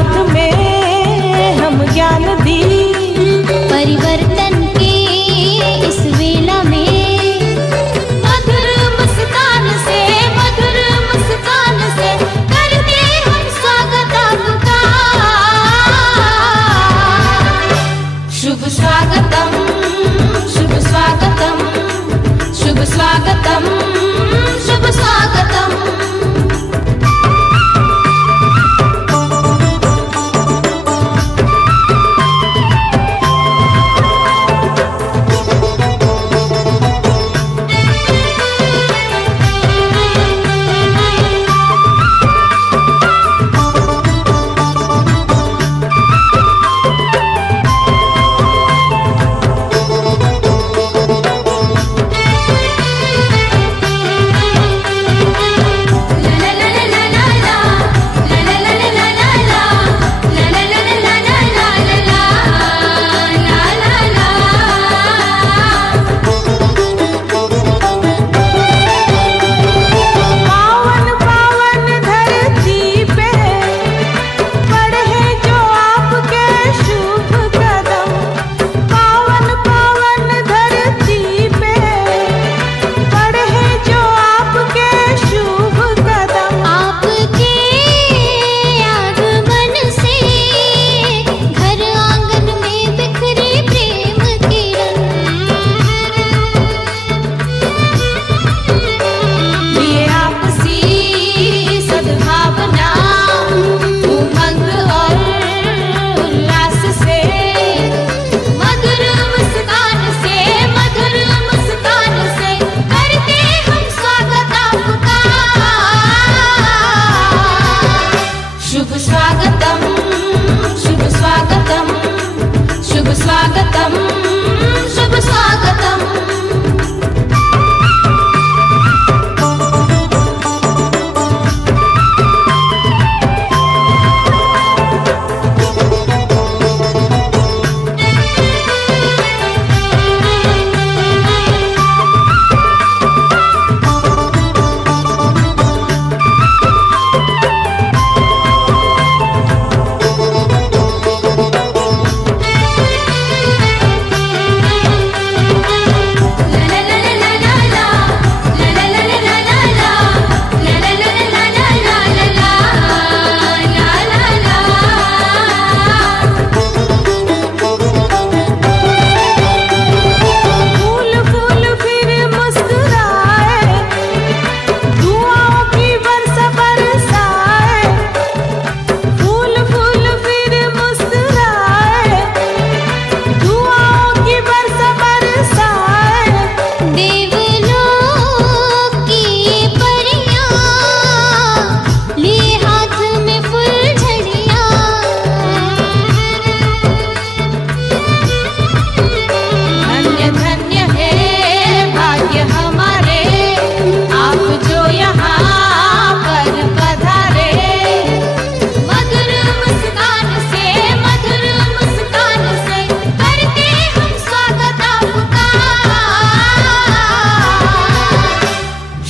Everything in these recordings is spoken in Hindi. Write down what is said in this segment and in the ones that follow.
हाथ में हम ज्ञान दी। परिवर्तन के इस वेला में मधुर मुस्कान से करते हम स्वागत आपका। शुभ स्वागतम, शुभ स्वागतम, शुभ स्वागतम, शुभ स्वागतम।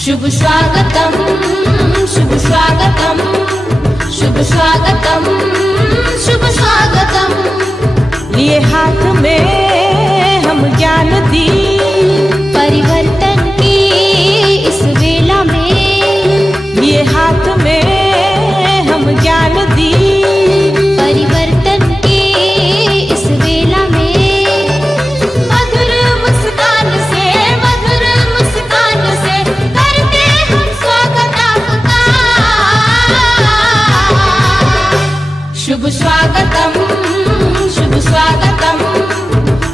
शुभ स्वागतम, शुभ स्वागतम, शुभ स्वागतम, शुभ स्वागतम। लिए हाथ में हम ज्ञान दी। परिवर्तन के इस वेला में लिए हाथ में हम ज्ञान दी। परिवर्तन के इस वेला में मधुर मुस्कान से करते हम स्वागत आपका। शुभ स्वागतम, शुभ स्वागतम,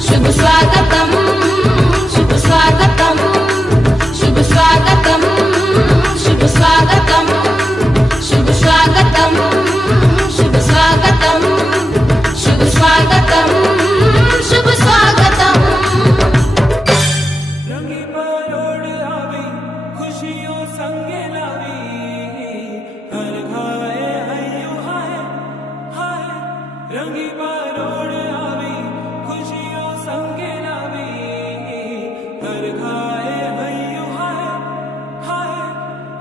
शुभ स्वागतम, शुभ स्वागतम, शुभ स्वागतम, शुभ स्वागतम, शुभ स्वागतम, शुभ स्वागतम, शुभ स्वागतम, शुभ स्वागतम। रंगी परोड़ आवी खुशियों संगे लावी, हर घाए हय्यो हाय हाय। रंगी परोड़ आवी खुशियों संगे लावी, हर घाए हय्यो हाय हाय।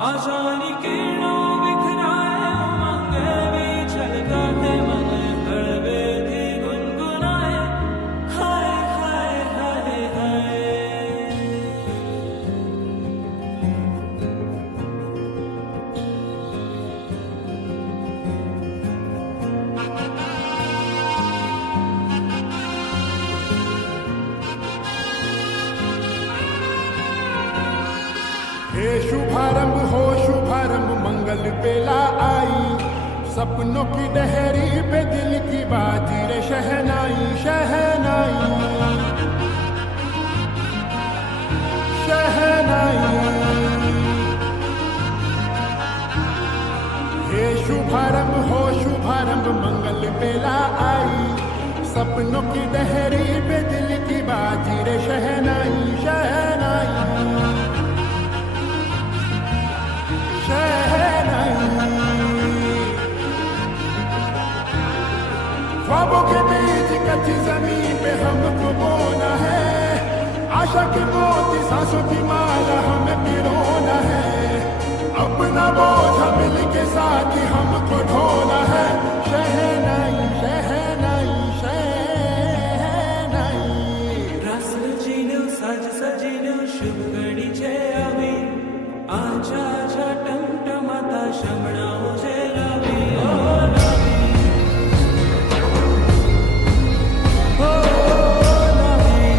आशानी किरणों बिखराए उमंग भी छलका है। शुभारंभ हो शुभारंभ मंगल बेला आई, सपनों की डहरी पे दिल की बाजी रे शहनाई शहनाई शहनाई। हे शुभारंभ हो शुभारंभ मंगल बेला आई, सपनों की डहरी पे दिल की बाजी रे शहनाई शहनाई शहनाई। ख्वाबों के बीच कच्ची जमीन पे हमको बोना है, आशा के मोती सांसों की माला हमें पिरोना है, अपना बोझ मिल के साथ ही हमको ढोना है। शहनाई शहनाई शहनाई। रस रचिनो साज सजिनो शुभ घड़ी छे आवी, आजा आजा टमटमाता शमणाओ छे लावी ओ लावी ओ लावी।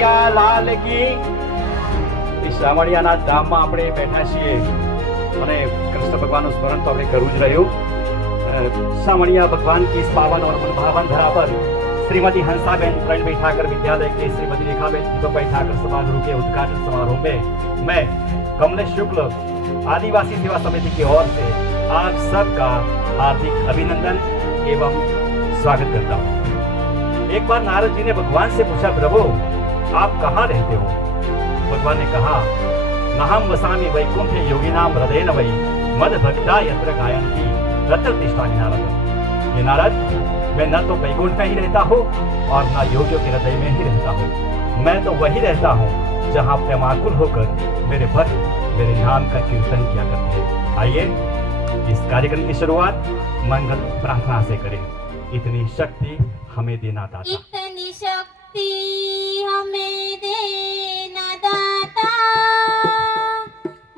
કનૈયા લાલ કી એ શામળિયાના ધામમાં આપણે બેઠા છીએ અને કૃષ્ણ ભગવાનનું સ્મરણ તો આપણે કરવું જ રહ્યું शामणिया भगवान की इस पावन और मनभावन धरा पर श्रीमती हंसाबेन प्रण बैठाकर विद्यालय के श्रीमती रेखाबेन दीपक बैठाकर समारोह के उद्घाटन समारोह में मैं कमलेश शुक्ल आदिवासी सेवा समिति की ओर से आप सबका हार्दिक अभिनंदन एवं स्वागत करता हूँ। एक बार नारद जी ने भगवान से पूछा, प्रभु आप कहाँ रहते हो? भगवान ने कहा, नहम वसामि वैकुंठे योगिनाम हृदयेन वै मद भक्ता यत्र गायन्ति तत्र तिष्ठामि नारद। ये नारद, मैं न तो वैकुंठ में ही रहता हूँ और न योगियों के हृदय में ही रहता हूँ। मैं तो वही रहता हूँ जहाँ प्रेमाकुल होकर मेरे भक्त मेरे नाम का कीर्तन किया करते हैं। आइए इस कार्यक्रम की शुरुआत मंगल प्रार्थना से करें। इतनी शक्ति हमें देना दाता। इतनी शक्ति हमें देना दाता,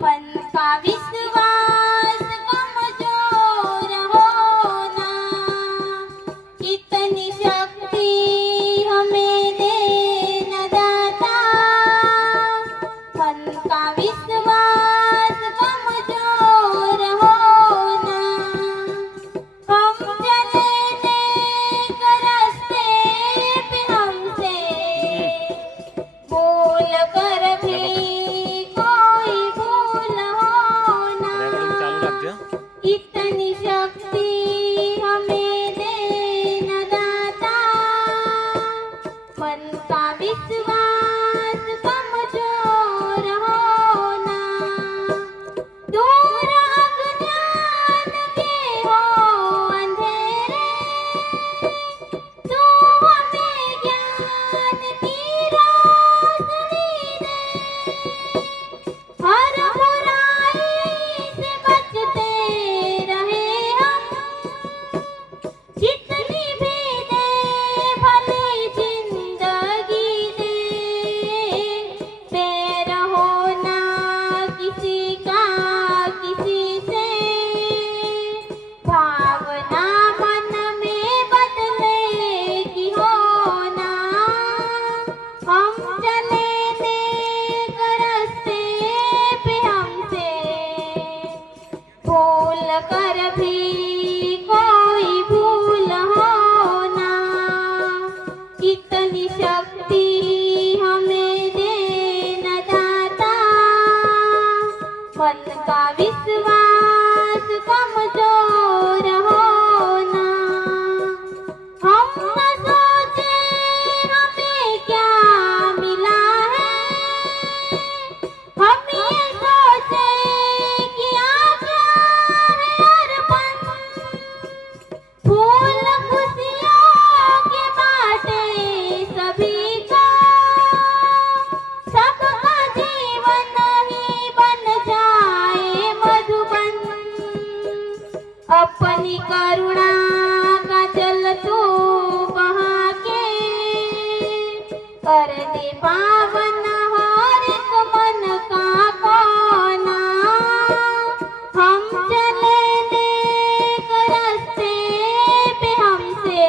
मन का विश्वास कमजोर होना। इतनी शक्ति हमें देना दाता, मन का विश्वास कमजोर होना। हम चले नेक रास्ते पे, हमसे बोल कर भी कोई भूल होना। इतनी शक्ति हमें देना दाता, मन का विश्वास कमजोर होना। दूर अज्ञान के हो अंधेरे, तू हमें ज्ञान की रोशनी दे। हर बुराई से बचते रहे हम, जितनी भी दे भली जिंदगी दे। पैर होना किसी का किसी से, भावना मन में बदले की होना। हम चले नेक रास्ते पे, हमसे भूल कर भी कोई भूल होना। इतनी शक्ति हमें देना दाता, मन का विश्वास कमजोर होना। हम न सोचे हमें क्या मिला है, हम ये सोचे किया क्या है अर्पण। फूल खुशियों के बाटे सभी को, सबका जीवन ही बन जाए मधुबन। अपनी करुणा का जल तू बहा के, कर दे पावन हर एक मन का कोना। हम चले नेक रास्ते पे, हमसे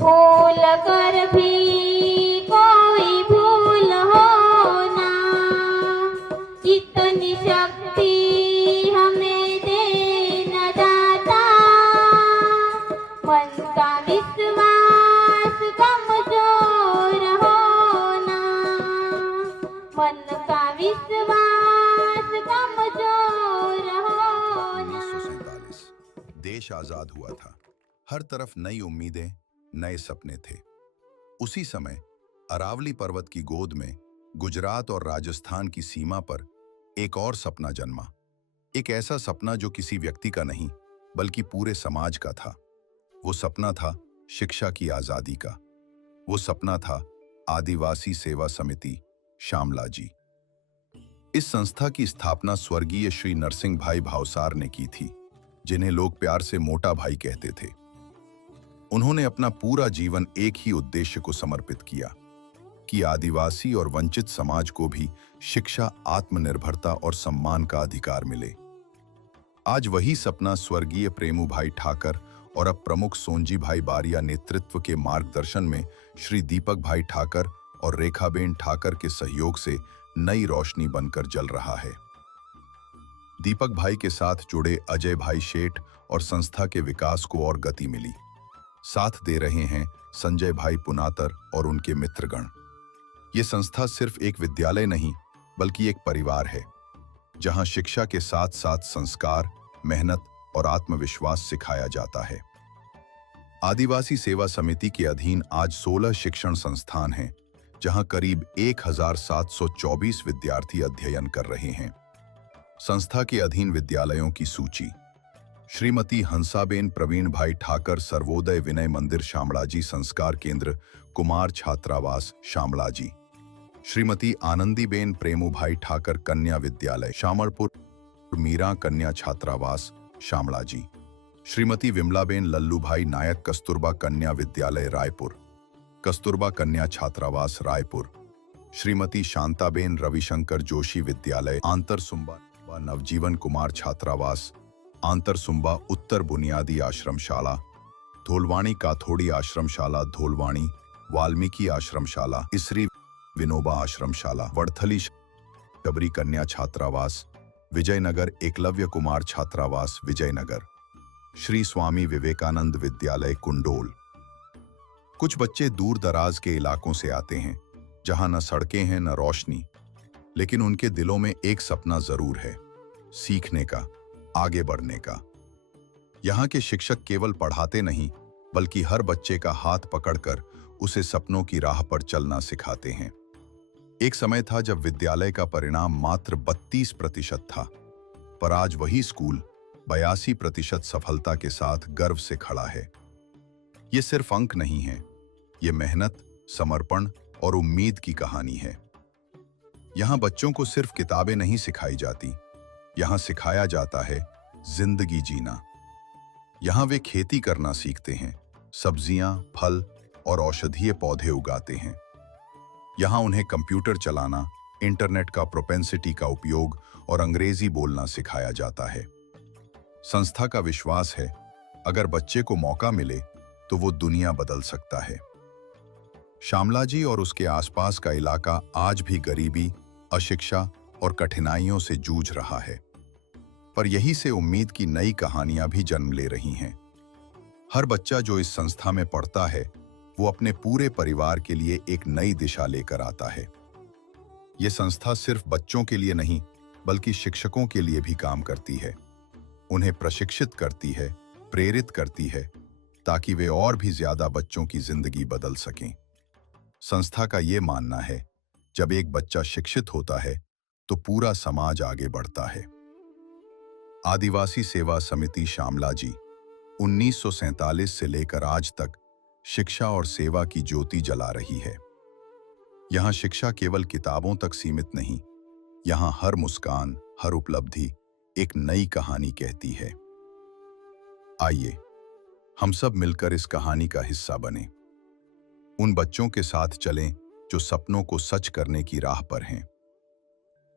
भूल कर भी कोई भूल होना। इतनी शक्ति हमें देना दाता, मन का विश्वास कमजोर होना। मन का विश्वास कमजोर होना। 1947 देश आजाद हुआ था। हर तरफ नई उम्मीदें, नए सपने थे। उसी समय अरावली पर्वत की गोद में गुजरात और राजस्थान की सीमा पर एक और सपना जन्मा। एक ऐसा सपना जो किसी व्यक्ति का नहीं बल्कि पूरे समाज का था। वो सपना था शिक्षा की आजादी का। वो सपना था आदिवासी सेवा समिति शामला जी। इस संस्था की स्थापना स्वर्गीय श्री नरसिंह भाई भावसार ने की थी, जिन्हें लोग प्यार से मोटा भाई कहते थे। उन्होंने अपना पूरा जीवन एक ही उद्देश्य को समर्पित किया कि आदिवासी और वंचित समाज को भी शिक्षा, आत्मनिर्भरता और सम्मान का अधिकार मिले। आज वही सपना स्वर्गीय प्रेमू भाई ठाकर और अब प्रमुख सोनजी भाई बारिया नेतृत्व के मार्गदर्शन में श्री दीपक भाई ठाकर और रेखाबेन ठाकर के सहयोग से नई रोशनी बनकर जल रहा है। दीपक भाई के साथ जुड़े अजय भाई शेठ और संस्था के विकास को और गति मिली। साथ दे रहे हैं संजय भाई पुनातर और उनके मित्रगण। ये संस्था सिर्फ एक विद्यालय नहीं बल्कि एक परिवार है, जहां शिक्षा के साथ साथ संस्कार, मेहनत और आत्मविश्वास सिखाया जाता है। आदिवासी सेवा समिति के अधीन आज 16 शिक्षण संस्थान हैं, जहां करीब 1724 विद्यार्थी अध्ययन कर रहे हैं। संस्था के अधीन विद्यालयों की सूची: श्रीमती हंसाबेन प्रवीण भाई ठाकर सर्वोदय विनय मंदिर शामड़ाजी संस्कार केंद्र कुमार छात्रावास शामड़ाजी, श्रीमती आनंदीबेन प्रेमू भाई ठाकर कन्या विद्यालय शामलपुर मीरा कन्या छात्रावास शामड़ाजी, श्रीमती विमलाबेन लल्लू भाई नायक कस्तूरबा कन्या विद्यालय रायपुर कस्तूरबा कन्या छात्रावास रायपुर, श्रीमती शांताबेन रविशंकर जोशी विद्यालय आंतरसुंबा नवजीवन कुमार छात्रावास आंतरसुंबा उत्तर बुनियादी आश्रमशाला, धोलवाणी काथोड़ी आश्रमशाला धोलवाणी, वाल्मीकि आश्रमशाला इसरी विनोबा आश्रमशाला, वड़थली शबरी कन्या छात्रावास विजयनगर, एकलव्य कुमार छात्रावास विजयनगर, श्री स्वामी विवेकानंद विद्यालय कुंडोल। कुछ बच्चे दूर दराज के इलाकों से आते हैं, जहां न सड़कें हैं न रोशनी, लेकिन उनके दिलों में एक सपना जरूर है, सीखने का, आगे बढ़ने का। यहाँ के शिक्षक केवल पढ़ाते नहीं बल्कि हर बच्चे का हाथ पकड़कर उसे सपनों की राह पर चलना सिखाते हैं। एक समय था जब विद्यालय का परिणाम मात्र 32% था, पर आज वही स्कूल 82% सफलता के साथ गर्व से खड़ा है। ये सिर्फ अंक नहीं है, ये मेहनत, समर्पण और उम्मीद की कहानी है। यहाँ बच्चों को सिर्फ किताबें नहीं सिखाई जाती, यहाँ सिखाया जाता है जिंदगी जीना। यहाँ वे खेती करना सीखते हैं, सब्जियां, फल और औषधीय पौधे उगाते हैं। यहाँ उन्हें कंप्यूटर चलाना, इंटरनेट का प्रोपेंसिटी का उपयोग और अंग्रेजी बोलना सिखाया जाता है। संस्था का विश्वास है, अगर बच्चे को मौका मिले तो वो दुनिया बदल सकता है। शामलाजी और उसके आसपास का इलाका आज भी गरीबी, अशिक्षा और कठिनाइयों से जूझ रहा है, पर यहीं से उम्मीद की नई कहानियां भी जन्म ले रही हैं। हर बच्चा जो इस संस्था में पढ़ता है, वो अपने पूरे परिवार के लिए एक नई दिशा लेकर आता है। ये संस्था सिर्फ बच्चों के लिए नहीं बल्कि शिक्षकों के लिए भी काम करती है। उन्हें प्रशिक्षित करती है, प्रेरित करती है, ताकि वे और भी ज्यादा बच्चों की जिंदगी बदल सकें। संस्था का ये मानना है, जब एक बच्चा शिक्षित होता है तो पूरा समाज आगे बढ़ता है। आदिवासी सेवा समिति शामलाजी 1947 से लेकर आज तक शिक्षा और सेवा की ज्योति जला रही है। यहाँ शिक्षा केवल किताबों तक सीमित नहीं, यहाँ हर मुस्कान, हर उपलब्धि एक नई कहानी कहती है। आइए हम सब मिलकर इस कहानी का हिस्सा बने। उन बच्चों के साथ चलें जो सपनों को सच करने की राह पर हैं।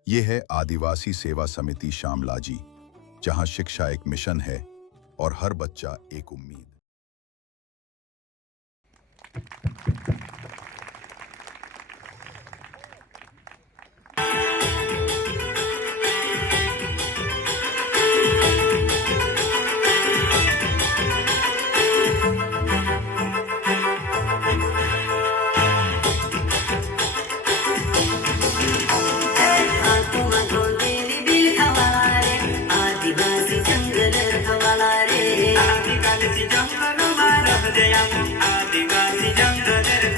ये है आदिवासी सेवा समिति शामलाजी, जहां शिक्षा एक मिशन है और हर बच्चा एक उम्मीद। आदिवासी जंगल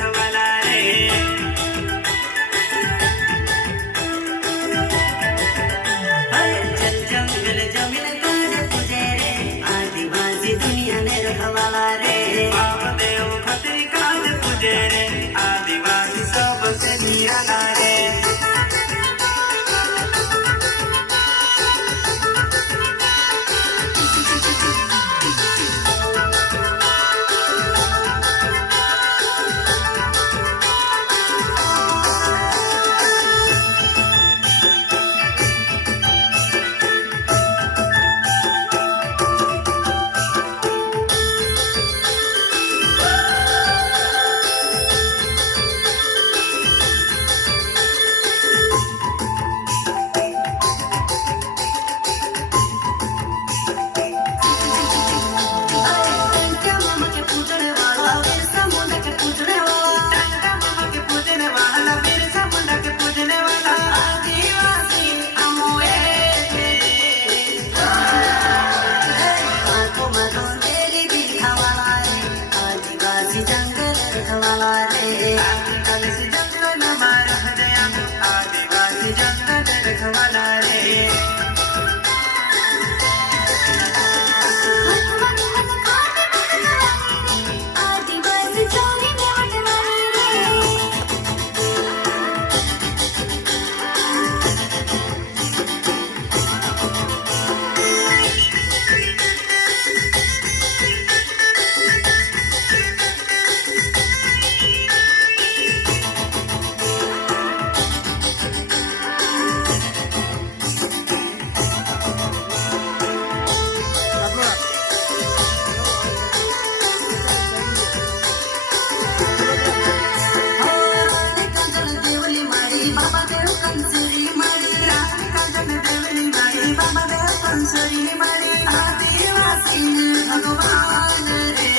भगवान रे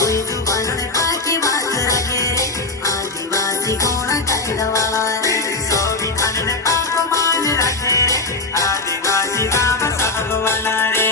कोई जुबान पाकी बात रखे आदिवासी कौन कचरा वाला रे संविधान ने पाक मान रखे आदिवासी बाबा साहब वाला रे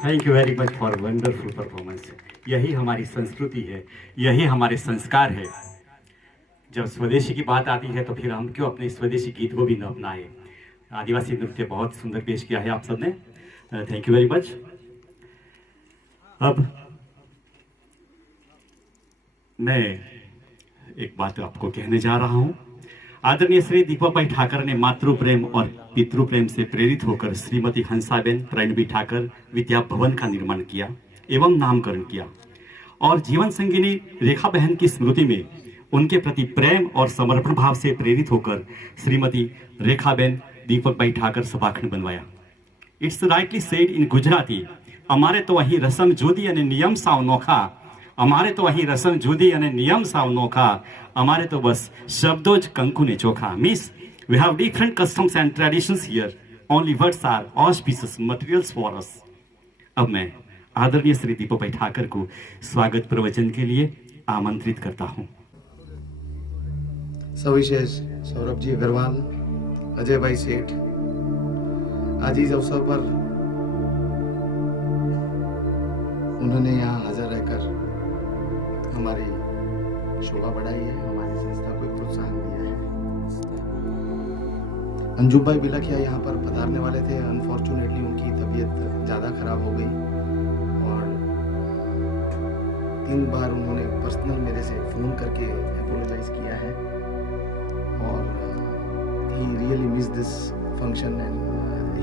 thank you very much for wonderful performance. यही हमारी संस्कृति है, यही हमारे संस्कार है। जब स्वदेशी की बात आती है तो फिर हम क्यों अपने स्वदेशी गीत को भी न अपनाएं। आदिवासी नृत्य बहुत सुंदर पेश किया है आप सबने, थैंक यू वेरी मच। अब मैं एक बात आपको कहने जा रहा हूं। आदरणीय श्री दीपक भाई ठाकर ने मातृ प्रेम और पितृ प्रेम से प्रेरित होकर श्रीमती हंसाबेन प्रणवी ठाकर विद्या भवन का निर्माण किया एवं नामकरण किया और जीवन संगिनी रेखा बहन की स्मृति में उनके प्रति प्रेम और समर्पण भाव से प्रेरित होकर श्रीमती रेखाबेन दीपक भाई ठाकर सभाखंड बनवाया। It's rightly said in Gujarati, અમારે તો અહીં રસમ જુદી અને નિયમ સાવ નોખા, અમારે તો અહીં રસમ જુદી અને નિયમ સાવ નોખા, અમારે તો બસ શબ્દો જ કંકુ ને ચોખા. Miss, we have different customs and traditions here. Only words are auspicious materials for us. अब मैं आदरणीय श्री दीपक भाई ठाकर को स्वागत प्रवचन के लिए आमंत्रित करता हूँ। सविशेष सौरभ जी अग्रवाल, अजय भाई सेठ, आज इस अवसर पर उन्होंने यहाँ हाजिर रहकर हमारी शोभा बढ़ाई है, हमारी संस्था को प्रोत्साहन दिया है। अंजुम भाई बिलखिया यहाँ पर पधारने वाले थे, अनफॉर्चुनेटली उनकी तबीयत ज़्यादा खराब हो गई और 3 बार उन्होंने पर्सनल मेरे से फ़ोन करके अपोलोजाइज किया है और he really missed this function and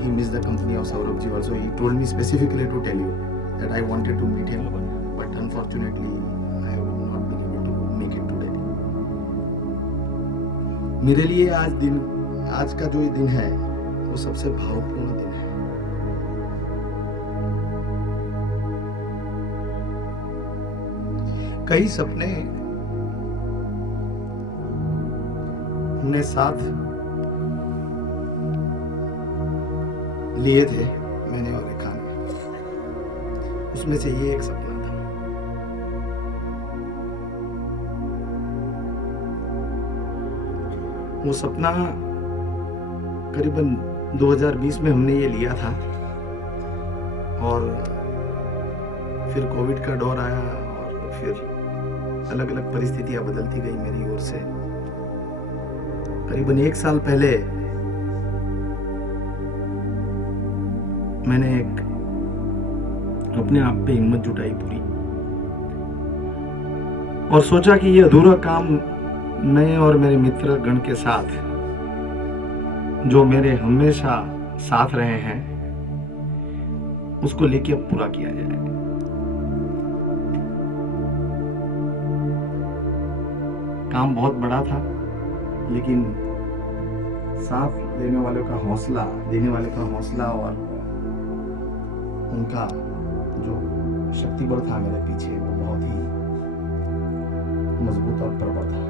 he missed the company of Saurabh ji also. He told me specifically to tell you that I wanted to meet him, but unfortunately I have not been able to make it today. मेरे लिए आज का जो ये दिन है वो सबसे भावपूर्ण दिन है। कई सपने हमने साथ लिए थे, मैंने और रेखा ने। उसमें से ये एक सपना था। वो सपना करीबन 2020 में हमने ये लिया था और फिर कोविड का दौर आया और फिर अलग अलग परिस्थितियां बदलती गई मेरी ओर से। करीबन 1 साल पहले मैंने एक अपने आप पे हिम्मत जुटाई पूरी और सोचा कि ये अधूरा काम मैं और मेरे मित्र गण के साथ जो मेरे हमेशा साथ रहे हैं उसको लेके अब पूरा किया जाए। काम बहुत बड़ा था लेकिन साथ देने वालों का हौसला और उनका जो शक्तिबल था मेरे पीछे वो बहुत ही मजबूत और प्रबल था।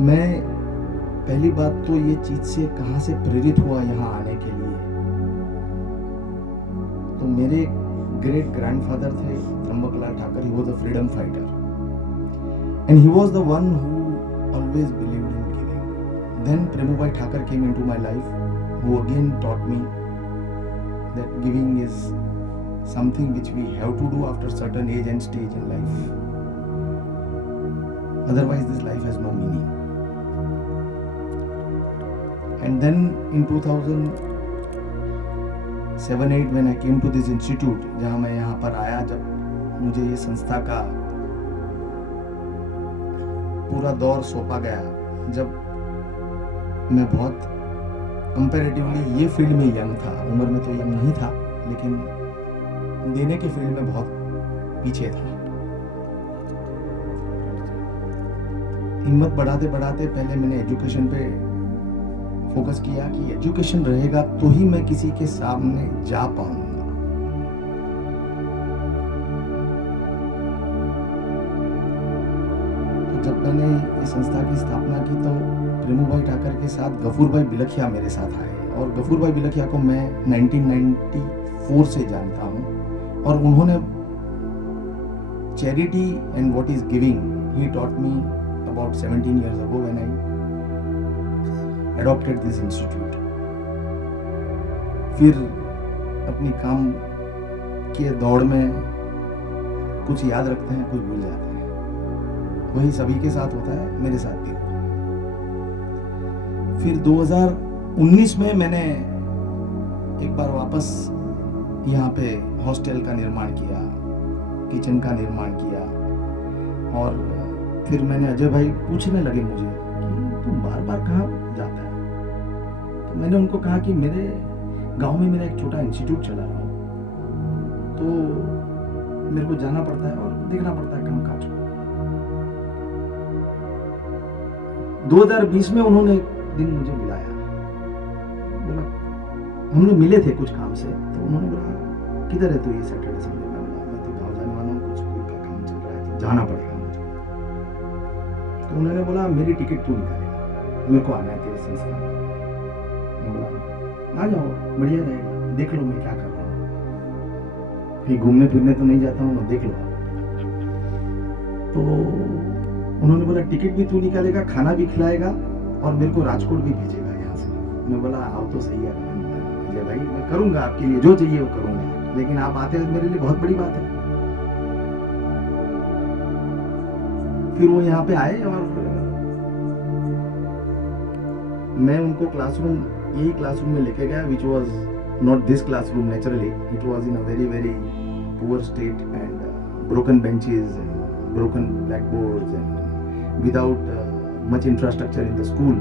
मैं पहली बात तो ये चीज से कहां से प्रेरित हुआ यहाँ आने के लिए, तो मेरे ग्रेट ग्रैंडफादर थे Trimbaklal Thakar. He was a freedom fighter and he was the one who always believed in giving. Then Premubhai Thakur came into my life, who again taught me that giving is something which we have to do after certain age and stage in life. Otherwise, this life has no meaning. And then in 2007-8 when I came to this institute, जहाँ मैं यहाँ पर आया, जब मुझे ये संस्था का पूरा दौर सौंपा गया, जब मैं बहुत कंपैरेटिवली ये फील्ड में यंग था, उम्र में तो यंग नहीं था लेकिन देने के फील्ड में बहुत पीछे था। हिम्मत बढ़ाते बढ़ाते पहले मैंने एजुकेशन पे फोकस किया कि एजुकेशन रहेगा तो ही मैं किसी के सामने जा पाऊंगा। जब मैंने इस संस्था की स्थापना की तो प्रेमूभाई ठाकर के साथ गफूरभाई बिलखिया मेरे साथ आए, और गफूरभाई बिलखिया को मैं 1994 से जानता हूँ, और उन्होंने charity and what is giving he taught me about 17 years ago when I adopted this institute. फिर अपनी काम के दौड़ में कुछ याद रखते हैं, कुछ भूल जाते हैं। वही सभी के साथ होता है, मेरे साथ भी हुआ। फिर 2019 में मैंने एक बार वापस यहाँ पे हॉस्टल का निर्माण किया, किचन का निर्माण किया, और फिर मैंने अजय भाई पूछने लगे मुझे कि तुम बार बार कहाँ जाता है। तो मैंने उनको कहा कि मेरे गांव में मेरा एक छोटा इंस्टीट्यूट चला रहा हूँ, तो मेरे को जाना पड़ता है और देखना पड़ता है काम काज को। 2020 में उन्होंने एक दिन मुझे बुलाया, बोला हम लोग मिले थे कुछ काम से, तो उन्होंने बोला किधर है तू ये सैटरडे संडे में? मैं तो गाँव जाने वाला हूँ, कुछ स्कूल का काम चल रहा है तो जाना पड़ेगा मुझे। तो उन्होंने बोला मेरी टिकट तू निकालेगा, मेरे को आना है तेरे संस्था में। मैं बोला आ जाओ, बढ़िया रहेगा, देख लो मैं क्या कर रहा हूँ, कहीं घूमने फिरने तो नहीं जाता हूँ, देख लो। तो उन्होंने बोला टिकट भी तू निकालेगा, खाना भी खिलाएगा, और मेरे को राजकोट भी भेजेगा यहाँ से। मैं बोला आओ तो सही है अजय भाई, मैं करूंगा आपके लिए जो चाहिए वो करूंगा, लेकिन आप आते हैं मेरे लिए बहुत बड़ी बात है। फिर वो यहाँ पे आए और मैं उनको क्लासरूम, यही क्लासरूम में लेके गया, which was not this classroom naturally, it was in a very very poor state and broken benches and broken blackboards and without much infrastructure in the school.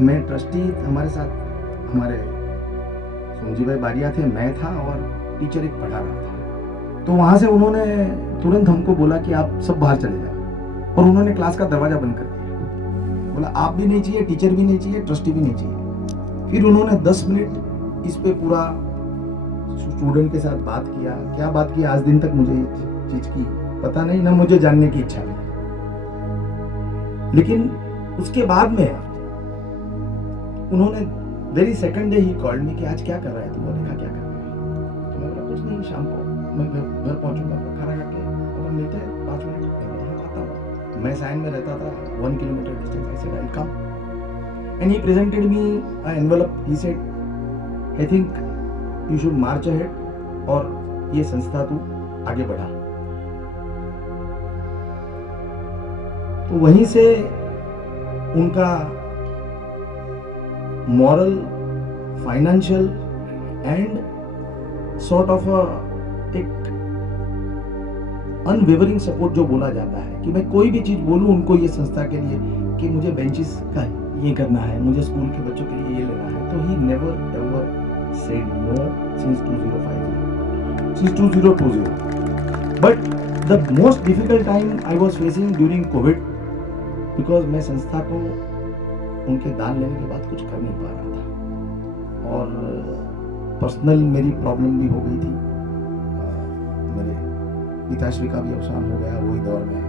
मैं ट्रस्टी, हमारे साथ हमारे सोमजी भाई बारिया थे, मैं था और टीचर एक पढ़ा रहा था। तो वहाँ से उन्होंने तुरंत हमको बोला कि आप सब बाहर चले जाओ, और उन्होंने क्लास का दरवाजा बंद कर दिया। बोला आप भी नहीं चाहिए, टीचर भी नहीं चाहिए, ट्रस्टी भी नहीं चाहिए। फिर उन्होंने 10 मिनट इस पे पूरा स्टूडेंट के साथ बात किया। क्या बात की आज दिन तक मुझे चीज की पता नहीं, ना मुझे जानने की इच्छा नहीं। लेकिन उसके बाद में उन्होंने very second day he called me कि आज क्या कर रहा है तू? देखा क्या कर रहा है? तो मैं बोला कुछ नहीं, शाम को मैं घर पहुंचूंगा, खाना खा के अपन मिलते हैं 5 मिनट। मैं आता हूँ, मैं साइन में रहता था 1 kilometre distance. I said I will come and he presented me a envelope. He said I think you should March ahead और ये संस्था तू आगे बढ़ा। तो वहीं से उनका moral, financial and sort of एक अनवेवरिंग सपोर्ट जो बोला जाता है कि मैं कोई भी चीज बोलूं उनको ये संस्था के लिए कि मुझे बेंचेस का ये करना है, मुझे स्कूल के बच्चों के लिए ये लेना है, तो ही never ever said no since 2020. But the most difficult time I was facing during COVID because मैं संस्था को उनके दान लेने के बाद कुछ कर नहीं पा रहा था और पर्सनल मेरी प्रॉब्लम भी हो गई थी। मेरे पिताश्री का भी अवसान हो गया वही दौर में।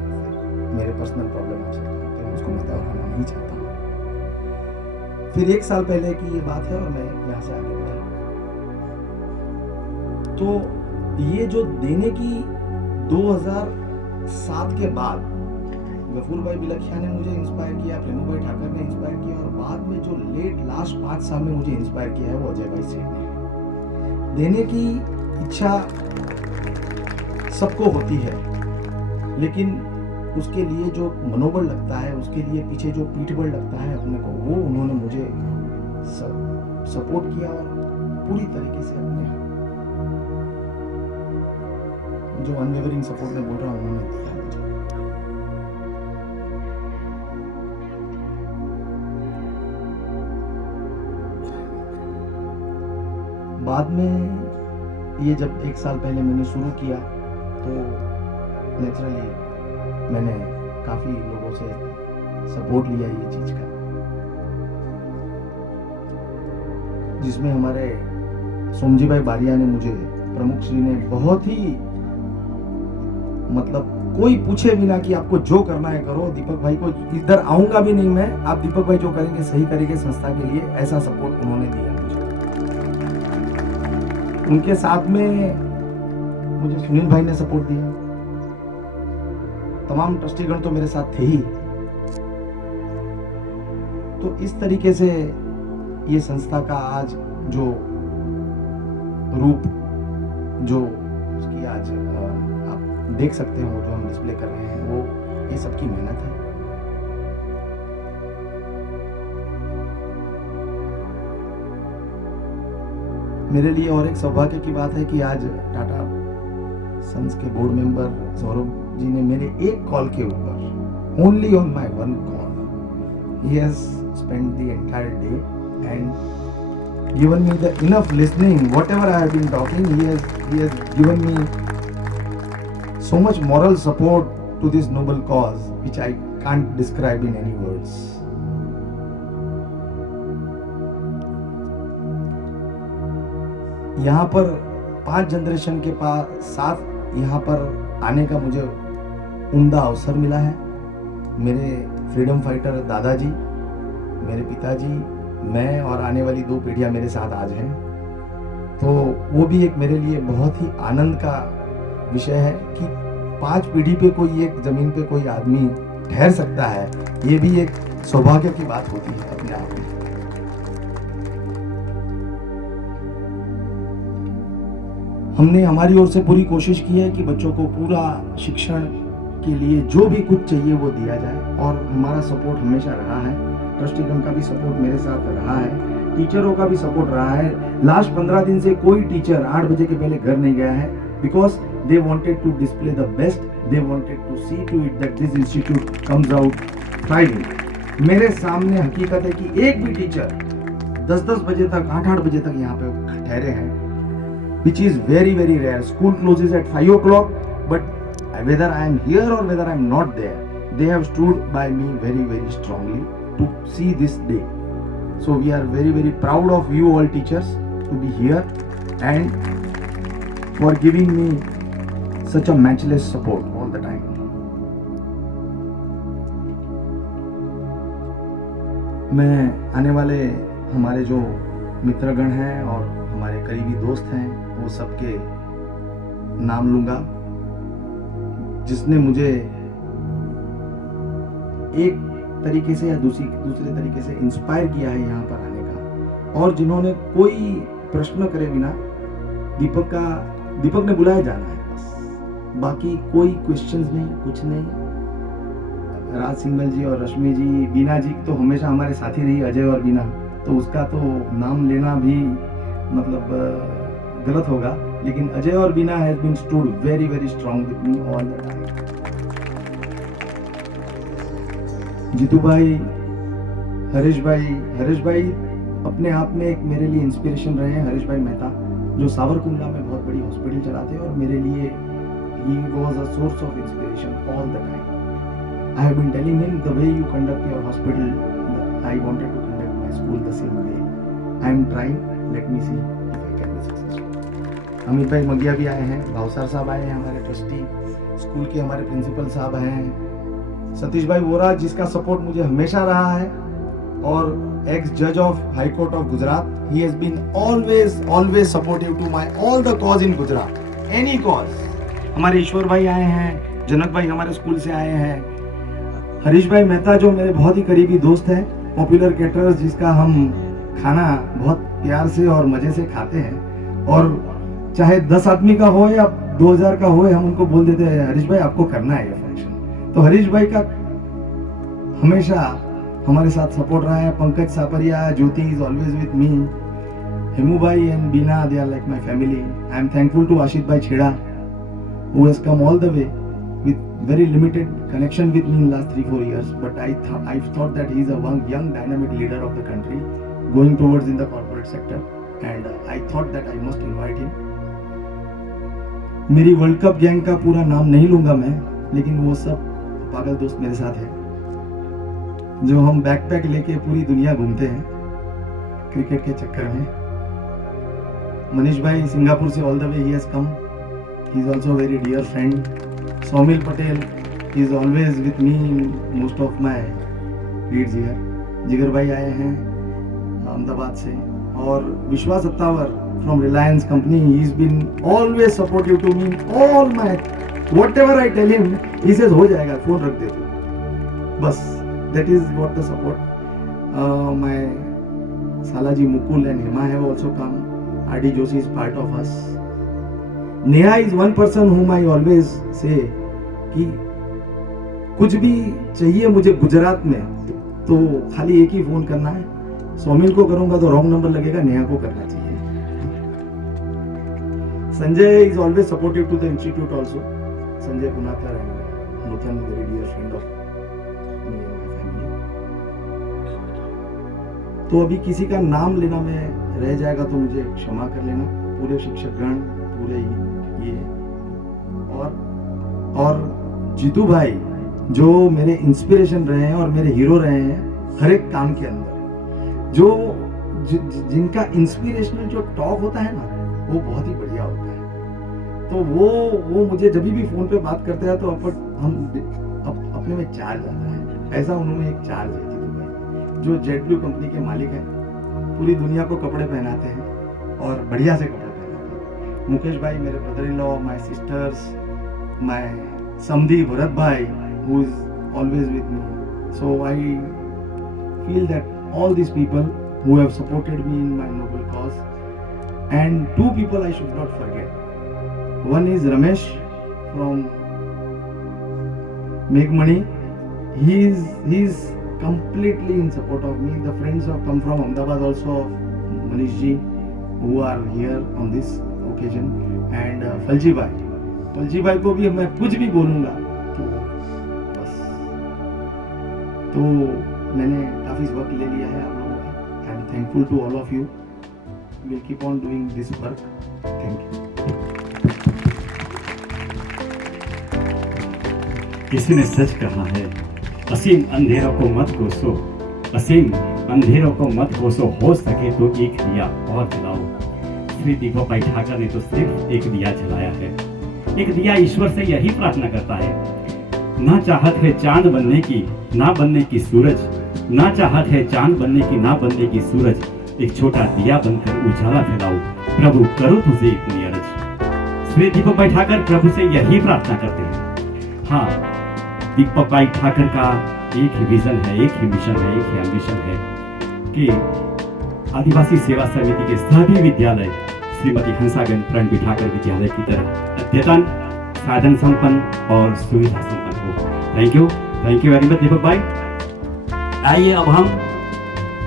मेरे पर्सनल प्रॉब्लम आप सब जानते हैं, उसको मैं दोहराना नहीं चाहता हूँ। फिर 1 साल पहले की ये बात है और मैं यहाँ से आगे बढ़ा। तो ये जो देने की 2007 के बाद गफूर भाई बिलखिया ने मुझे इंस्पायर किया, प्रेमू भाई ठाकर ने इंस्पायर किया और बाद में जो लास्ट 5 साल में मुझे इंस्पायर किया है वो अजय भाई सेठ ने। देने की इच्छा सबको होती है, लेकिन उसके लिए जो मनोबल लगता है, उसके लिए पीछे जो पीठबल लगता है अपने को, वो उन्होंने मुझे सपोर्ट किया और पूरी तरीके से अपने जो अनवेवरिंग सपोर्ट में बोल रहा हूँ उन्होंने दिया मुझे। बाद में ये जब 1 साल पहले मैंने शुरू किया तो नेचुरली मैंने काफ़ी लोगों से सपोर्ट लिया ये चीज़ का, जिसमें हमारे सोमजी भाई बारिया ने मुझे, प्रमुख श्री ने बहुत ही मतलब कोई पूछे बिना कि आपको जो करना है करो, दीपक भाई को इधर आऊंगा भी नहीं मैं, आप दीपक भाई जो करेंगे सही करेंगे संस्था के लिए, ऐसा सपोर्ट उन्होंने दिया मुझे। उनके साथ में मुझे सुनील भाई ने सपोर्ट दिया, तमाम ट्रस्टीगण तो मेरे साथ थे ही। तो इस तरीके से ये संस्था का आज जो रूप, जो उसकी आज आप देख सकते हो जो हम डिस्प्ले कर रहे हैं, वो ये सबकी मेहनत है। मेरे लिए और एक सौभाग्य की बात है कि आज टाटा सन्स के बोर्ड मेंबर सौरभ जी ने मेरे एक कॉल के ऊपर, only on my one call, he has spent the entire day and given me the enough listening, whatever I have been talking, he has given me so much moral support to this noble cause which I can't describe in any words. यहाँ पर 5 जनरेशन के साथ यहाँ पर आने का मुझे उम्दा अवसर मिला है। मेरे फ्रीडम फाइटर दादाजी, मेरे पिताजी, मैं और आने वाली 2 पीढ़ियां मेरे साथ आज हैं, तो वो भी एक मेरे लिए बहुत ही आनंद का विषय है कि 5 पीढ़ी पे कोई एक जमीन पे कोई आदमी ठहर सकता है, ये भी एक सौभाग्य की बात होती है अपने आप में। हमने हमारी ओर से पूरी कोशिश की है कि बच्चों को पूरा शिक्षण के लिए जो भी कुछ चाहिए वो दिया जाए, और हमारा सपोर्ट हमेशा रहा है। ट्रस्टीगण का भी सपोर्ट मेरे साथ रहा है, टीचरों का भी सपोर्ट रहा है। लास्ट 15 दिन से कोई टीचर 8 बजे के पहले घर नहीं गया है, because they wanted to display the best, they wanted to see to it that this institute comes out thriving. मेरे सामने हकीकत है कि एक भी टीचर 10-10 बजे तक, 8-8 बजे तक यहाँ पे ठहरे हैं, which is very very rare. School closes at 5 o'clock, but whether I am here or whether I am not there, they have stood by me very very strongly to see this day. So we are very very proud of you all teachers to be here and for giving me such a matchless support all the time. मैं आने वाले हमारे जो मित्रगण हैं और हमारे करीबी दोस्त हैं वो सबके नाम लूंगा, जिसने मुझे एक तरीके से या दूसरे तरीके से इंस्पायर किया है यहाँ पर आने का, और जिन्होंने कोई प्रश्न करे बिना दीपक ने बुलाया जाना है बस, बाकी कोई क्वेश्चंस नहीं, कुछ नहीं। राज सिंगल जी और रश्मि जी, बीना जी तो हमेशा हमारे साथी रही, अजय और बीना, तो उसका तो नाम लेना भी मतलब गलत होगा, लेकिन अजय और Bina has been stood very very strong with me all the time. Jitu भाई, हरीश भाई अपने आप में एक मेरे लिए इंस्पिरेशन रहे हैं। हरीश भाई मेहता जो सावरकुंडला में बहुत बड़ी हॉस्पिटल चलाते हैं, और मेरे लिए ही was a source of inspiration all the time. I have been telling him the way you conduct your hospital, I wanted to conduct my school the same way. I am trying. Let me see if I can be successful. Amit भाई मगिया भी आए हैं, भावसार साहब आए हैं, हमारे ट्रस्टी, स्कूल के हमारे प्रिंसिपल साहब हैं, सतीश भाई वोरा जिसका सपोर्ट मुझे हमेशा रहा है, और एक्स जज of high court of Gujarat. He has been always supportive to my all the cause in Gujarat, any cause. हमारे ईश्वर भाई आए हैं, जनक भाई हमारे स्कूल से आए हैं, हरीश भाई मेहता जो मेरे बहुत ही करीबी दोस्त हैं, पॉपुलर कैटरर्स जिसका हम खाना बहुत प्यार से और मजे से खाते हैं, और चाहे 10 आदमी का हो या 2000 का हो, हम उनको बोल देते हैं हरीश भाई आपको करना है ये फंक्शन. तो हरीश भाई का हमेशा हमारे साथ सपोर्ट रहा है. Pankaj Saparia, Jyoti is always with me, Hemu भाई and Bina, they are like my family. I am thankful to Ashit भाई Chheda who has come all the way with very limited connection with me in last 3-4 years, but I thought that he is a young dynamic leader of the country going towards in the corporate sector, and I thought that I must invite him. मेरी वर्ल्ड कप गैंग का पूरा नाम नहीं लूंगा मैं, लेकिन वो सब पागल दोस्त मेरे साथ है जो हम बैकपैक लेके पूरी दुनिया घूमते हैं क्रिकेट के चक्कर में. मनीष भाई सिंगापुर से all the way he has come. He is also a very dear friend. Saumil Patel is always with me in most of my reads here. जिगर भाई आए हैं अहमदाबाद से, और विश्वास सत्तावर from Reliance company. He has been always supportive to me in all my whatever I tell him. He says हो जाएगा, फोन रख दे तू बस. That is what the support. My Salaji Mukul and Hema have also come. R.D. Joshi is part of us. Neha is one person whom I always say कि कुछ भी चाहिए मुझे गुजरात में तो खाली एक ही फोन करना है. सौमिल को करूंगा तो रॉन्ग नंबर लगेगा, नेहा को करना चाहिए. Sanjay is always supportive to the institute also. Sanjay Punakar and Nutan very dear friend of me and my family. तो अभी किसी का नाम लेना में रह जाएगा तो मुझे क्षमा कर लेना. पूरे शिक्षकगण, पूरे ये और जीतू भाई जो मेरे इंस्पिरेशन रहे हैं और मेरे हीरो रहे हैं हर एक काम के अंदर, जो जिनका इंस्पिरेशनल जो टॉक होता है ना वो बहुत ही बढ़िया होता है. तो वो मुझे जब भी फोन पे बात करते हैं तो हम अपने में चार्ज आता है. ऐसा उन्होंने एक चार्ज है जीतू भाई, जो जेट ब्लू कंपनी के मालिक हैं, पूरी दुनिया को कपड़े पहनाते हैं और बढ़िया से कपड़े. मुकेश भाई मेरे brother in law, my sister's, my समधी भरत भाई who is always with me. So I feel that all these people who have supported me in my noble cause, and two people I should not forget. One is Ramesh from Make Money. He is completely in support of me. The friends have come from Ahmedabad also, Manish ji, who are here on this occasion, and फलजी भाई को भी मैं कुछ भी बोलूंगा तो बस. तो मैंने काफी वक्त ले लिया है आप लोगों का. I am thankful to all of you. Will keep on doing this work. Thank you. किसी ने सच कहा है, असीम अंधेरों को मत कोसो, असीम अंधेरों को मत कोसो, हो सके तो एक दिया और जलाओ. श्री दीपक भाई ठाकर ने तो सिर्फ एक दिया जलाया है. एक दिया ईश्वर से यही प्रार्थना करता है, ना चाहत है चांद बनने की, ना बनने की सूरज, ना चाहत है चांद बनने की, ना बनने की सूरज, एक छोटा दिया बनकर उजाला फैलाओ, प्रभु करो तुझे इतनी अरज. श्री दीपक भाई ठाकर प्रभु से यही प्रार्थना करते हैं. हाँ, दीपक भाई ठाकर का एक ही विजन है, एक ही मिशन है, एक ही एम्बिशन है कि आदिवासी सेवा समिति के सभी विद्यालय श्रीमती हंसागन प्रणवी ठाकर विद्यालय की तरह अद्यतन, साधन संपन्न और सुविधा संपन्न हो. थैंक यू वेरी मच दीपक भाई. आइए अब हम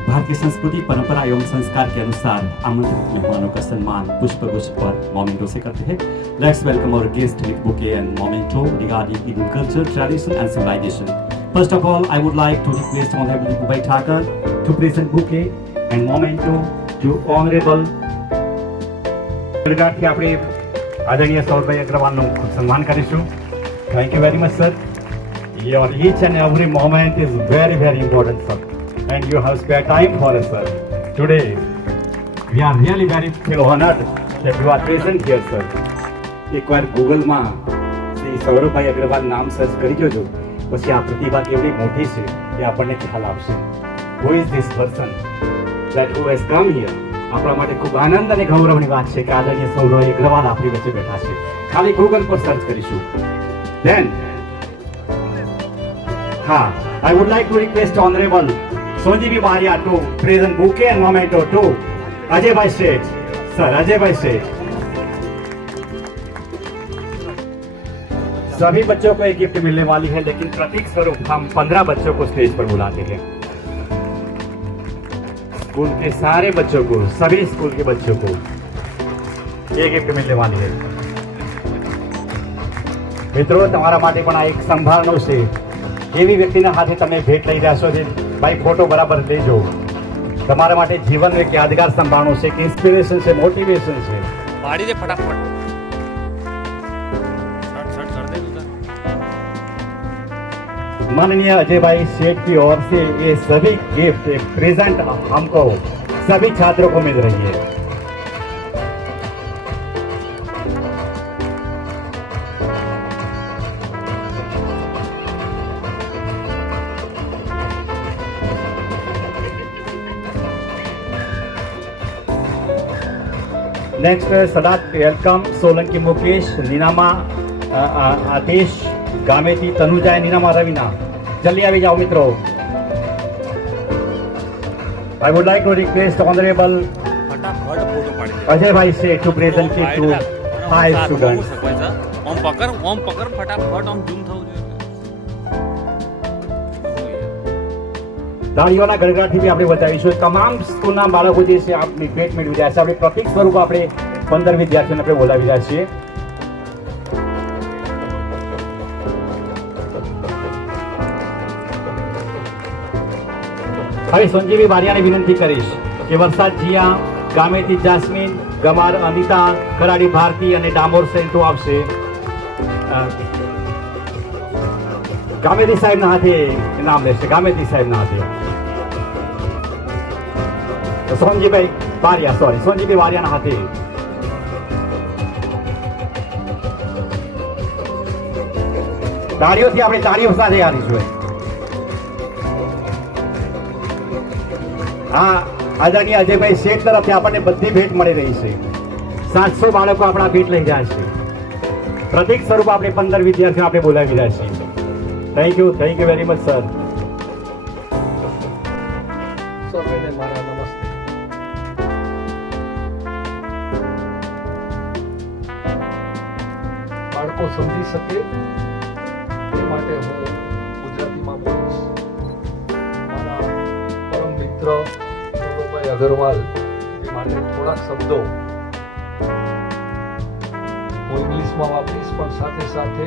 भारतीय संस्कृति, परंपरा एवं संस्कार के अनुसार आमंत्रित मेहमानों का सम्मान पुष्पगुच्छ और मोमेंटो से करते हैं. Let's welcome our guest with bouquet and memento regarding Indian culture, tradition and civilization. First of all, I would like to request Honorable Dipuk Bhai Thakur to present bouquet and memento to Honorable થી આપણે આદરણીય સૌરભભાઈ અગ્રવાલનું સન્માન કરીશું. Thank you very much sir. Your each and every moment is very, very important, sir. And you have spared time for us, sir. Today, we are really very feel honored that you are present here, sir. એકવાર ગૂગલમાં શ્રી સૌરભભાઈ અગ્રવાલ નામ સર્ચ કરી જોજો, પછી આ પ્રતિભા કેવડી મોટી છે એ આપણને ખ્યાલ આવશે. Who is this person that who has come here? આપણા માટે ખૂબ આનંદ અને ગૌરવની વાત છે કે આદરણીય સૌરભભાઈ અગ્રવાલ આપણી વચ્ચે બેઠા છે. ખાલી ગૂગલ પર સર્ચ કરીશું. Then, I would like to request Honorable Sonjibi Baria to present bouquet and memento to Ajay Bhai Seth. Sir, Ajay Bhai Seth. सभी बच्चों को एक गिफ्ट मिलने वाली है, लेकिन प्रतीक स्वरूप हम 15 बच्चों को स्टेज पर बुलाते हैं. स्कूल के सारे बच्चों को, सभी स्कूल के बच्चों को ये गिफ्ट मिलने वाली है. મિત્રો તમારા માટે પણ આ એક સંભાળનો છે. એવી વ્યક્તિના હાથે તમે ભેટ લઈ રહ્યા છો, ભાઈ ફોટો બરાબર લેજો. તમારા માટે જીવનનો એક યાદગાર સંભાળનો છે, કે ઇન્સ્પિરેશન છે, મોટિવેશન છે. પાડી દે ફટાફટ. शर्ट कर दे तू. माननीय अजय भाई सेठ की ओर से ये सभी गिफ्ट प्रेजेंट हमको सभी छात्रों को मिल रही है. नेक्स्ट सदात वेलकम सोलंकी मुकेश, नीनामा आतिश, गामेती तनुजा, नीनामा रवीना. जल्दी आ जाओ मित्रों. I would like to request honourable फटाफट फोटो पाडी दे. अजय भाई से टू प्रेजेंट की टू 5 स्टूडेंट्स. ઓમ પકડ ફટાફટ ઓમ ઝૂમ થવું જોઈએ. તાળીઓના ગડગડાટથી બી આપણે બતાવીશું. તમામ સ્કૂલના બાળકો જે છે આપની ભેટ મેળવી રહ્યા છે. આપણે પ્રતિક સ્વરૂપ આપણે 15 વિદ્યાર્થીઓને આપણે બોલાવી રહ્યા છીએ. હવે સંજીવી બારિયાને વિનંતી કરીશ કે વરસાદ જીયા, ગામેથી જાસ્મીન, ગમાર અનિતા, કરાડી ભારતી અને ડામોર સેન્ટો આપશે. ગામેતી સાહેબના હાથે નામ લેશે. ગામેતી સાહેબના હાથે સોનજીભાઈ બારિયા, સોનજીભાઈ બારિયાના હાથે. તાળીઓથી આપણે તાળીઓ સાથે હારીશું. હા, આદરણીય અજયભાઈ શેઠ તરફથી આપણને બધી ભેટ મળી રહી છે. 700 બાળકો આપણા ભેટ લઈ રહ્યા છે. પ્રતિક સ્વરૂપ આપણે 15 વિદ્યાર્થીઓ આપણે બોલાવી રહ્યા છીએ. Thank you very much sir. સૌને મારા નમસ્તે. બાળકો સમજી શકે એ માટે હું ગુજરાતીમાં બોલીશ. મારા પરમ મિત્ર સૌરભભાઈ અગ્રવાલ એ માટે થોડાક શબ્દો હું ઇંગ્લિશમાં વાપરીશ, પણ સાથે સાથે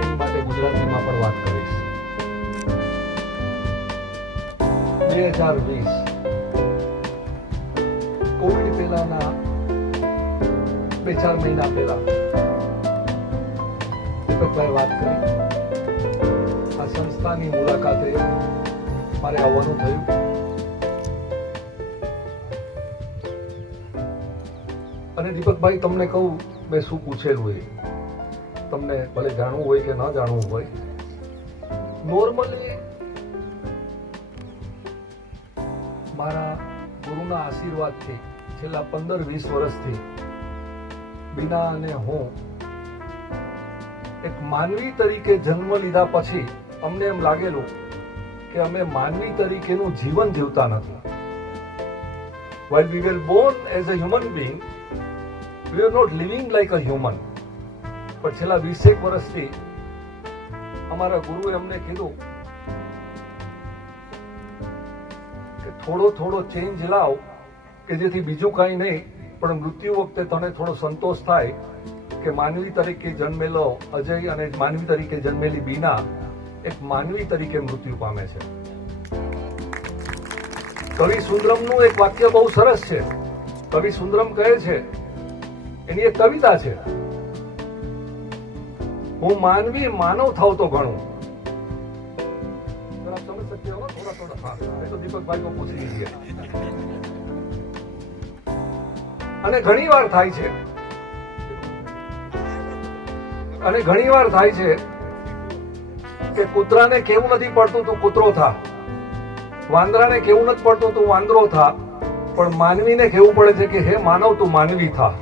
એની માટે ગુજરાતીમાં પણ વાત કરીશ. 2020 કોવિડ પહેલાના 2-4 મહિના પહેલા દીપકભાઈ વાત કરી. આ સંસ્થાની મુલાકાતે મારે આવવાનું થયું. અને દીપકભાઈ તમને કહું, મેં શું પૂછેલું એ તમને ભલે જાણવું હોય કે ન જાણવું હોય. નોર્મલી મારા ગુરુના આશીર્વાદથી છેલ્લા 15-20 વર્ષથી બીના અને હું એક માનવી તરીકે જન્મ લીધા પછી અમને એમ લાગેલું કે અમે માનવી તરીકેનું જીવન જીવતા નથી. While we were born as a human being, we were not living like a human. પણ છેલ્લા 20 વર્ષથી અમારા ગુરુએ અમને કીધું કે થોડો ચેન્જ લાવ, કે જેથી બીજું કાંઈ નહીં પણ મૃત્યુ વખતે તને થોડો સંતોષ થાય કે માનવી તરીકે જન્મેલો અજય અને માનવી તરીકે જન્મેલી બીના એક માનવી તરીકે મૃત્યુ પામે છે. કવિ સુંદરમનું એક વાક્ય બહુ સરસ છે. કવિ સુંદરમ કહે છે, એની એક કવિતા છે, હું માનવી માનવ થાવ તો ઘણું, हाँ, ये तो દીપકભાઈ को પૂછી लीजिए. અને ઘણીવાર થાય છે કે કૂતરાને કેવું નથી પડતું તું કૂતરો થા, વાંદરાને કેવું નથી પડતું તું વાંદરો થા, પણ માનવીને કેવું પડે છે કે હે માનવ તું માનવી થા.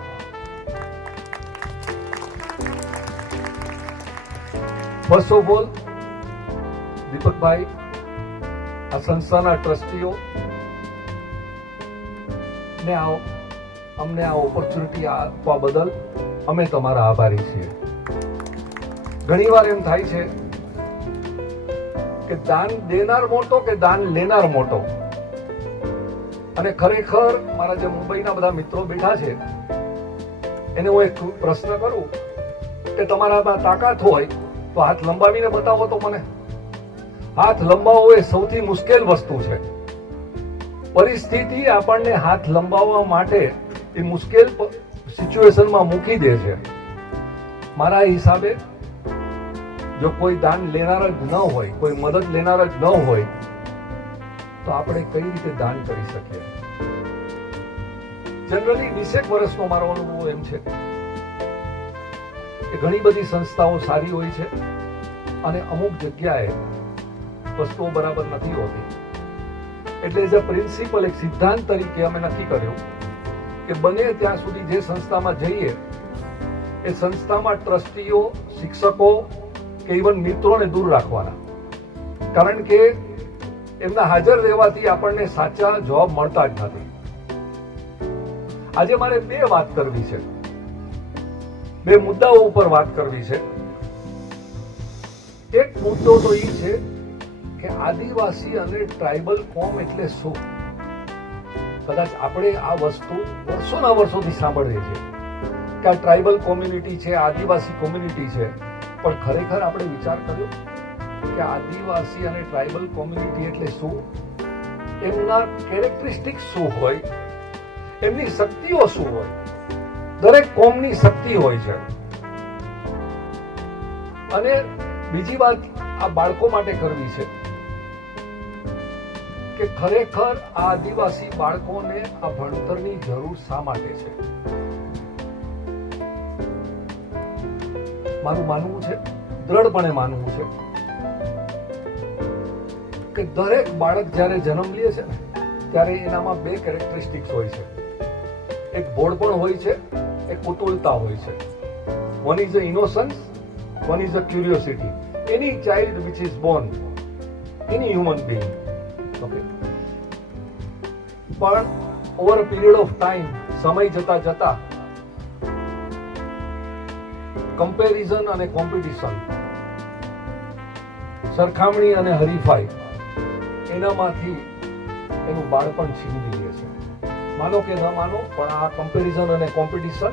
ફર્સ્ટ ઓફ ઓલ દીપકભાઈ, આ સંસ્થાના ટ્રસ્ટીઓ ને અમને આ ઓપોર્ચ્યુનિટી આપવા બદલ અમે તમારા આભારી છીએ. ઘણીવાર એમ થાય છે કે દાન દેનાર મોટો કે દાન લેનાર મોટો. અને ખરેખર મારા જે મુંબઈના બધા મિત્રો બેઠા છે એને હું એક પ્રશ્ન કરું કે તમારામાં તાકાત હોય તો હાથ લંબાવીને બતાવો તો મને. હાથ લંબાવવો એ સૌથી મુશ્કેલ વસ્તુ છે. પરિસ્થિતિ આપણને હાથ લંબાવવા માટે એ મુશ્કેલ સિચ્યુએશનમાં મૂકી દે છે. મારા હિસાબે જો કોઈ દાન લેનાર જ ન હોય, કોઈ મદદ લેનાર જ ન હોય, તો આપણે કઈ રીતે દાન કરી શકીએ? જનરલી 20 વર્ષનો મારો અનુભવ એમ છે કે ઘણી બધી સંસ્થાઓ સારી હોય છે અને અમુક જગ્યાએ વસ્તુઓ બરાબર નથી હોતી. એટલે એઝ અ પ્રિન્સિપલ, એક સિદ્ધાંત તરીકે અમે નક્કી કર્યું કે બને ત્યાં સુધી જે સંસ્થામાં જઈએ એ સંસ્થામાં ટ્રસ્ટીઓ, શિક્ષકો કે ઇવન મિત્રોને દૂર રાખવાના. કારણ કે એમના હાજર રહેવાથી આપણને સાચા જવાબ મળતા જ નથી. આજે મારે બે વાત કરવી છે, બે મુદ્દાઓ ઉપર વાત કરવી છે. એક મુદ્દો તો એ છે કે આદિવાસી અને ટ્રાઇબલ કોમ એટલે શું? કદાચ આપણે આ વસ્તુ વર્ષોના વર્ષોથી સાંભળીએ છીએ કે આ ટ્રાઇબલ કોમ્યુનિટી છે, આદિવાસી કોમ્યુનિટી છે, પણ ખરેખર આપણે વિચાર કર્યો કે આદિવાસી અને ટ્રાઇબલ કોમ્યુનિટી એટલે શું? એમના કેરેક્ટરિસ્ટિક્સ શું હોય? એમની શક્તિઓ શું હોય? દરેક કોમની શક્તિ હોય છે. અને બીજી વાત આ બાળકો માટે કરવી છે કે ખરેખર આ આદિવાસી બાળકોને આ ભણતરની જરૂર શા માટે છે? મારું માનવું છે, દ્રઢપણે માનવું છે કે દરેક બાળક જ્યારે જન્મ લે છે ને ત્યારે એનામાં બે કેરેક્ટરિસ્ટિક્સ હોય છે. એક ભોળપણ હોય છે, એક કુતુહલતા હોય છે. One is a innocence, one is a curiosity. Any child which is born, any human being. Okay, પણ over a period of time, સમય જતા જતા કમ્પેરિઝન અને કોમ્પિટિશન, સરખામણી અને હરીફાઈ, એનામાંથી એનું બાળપણ છીનવી લે છે. માનો કે ન માનો, પણ આ કમ્પેરિઝન અને કોમ્પિટિશન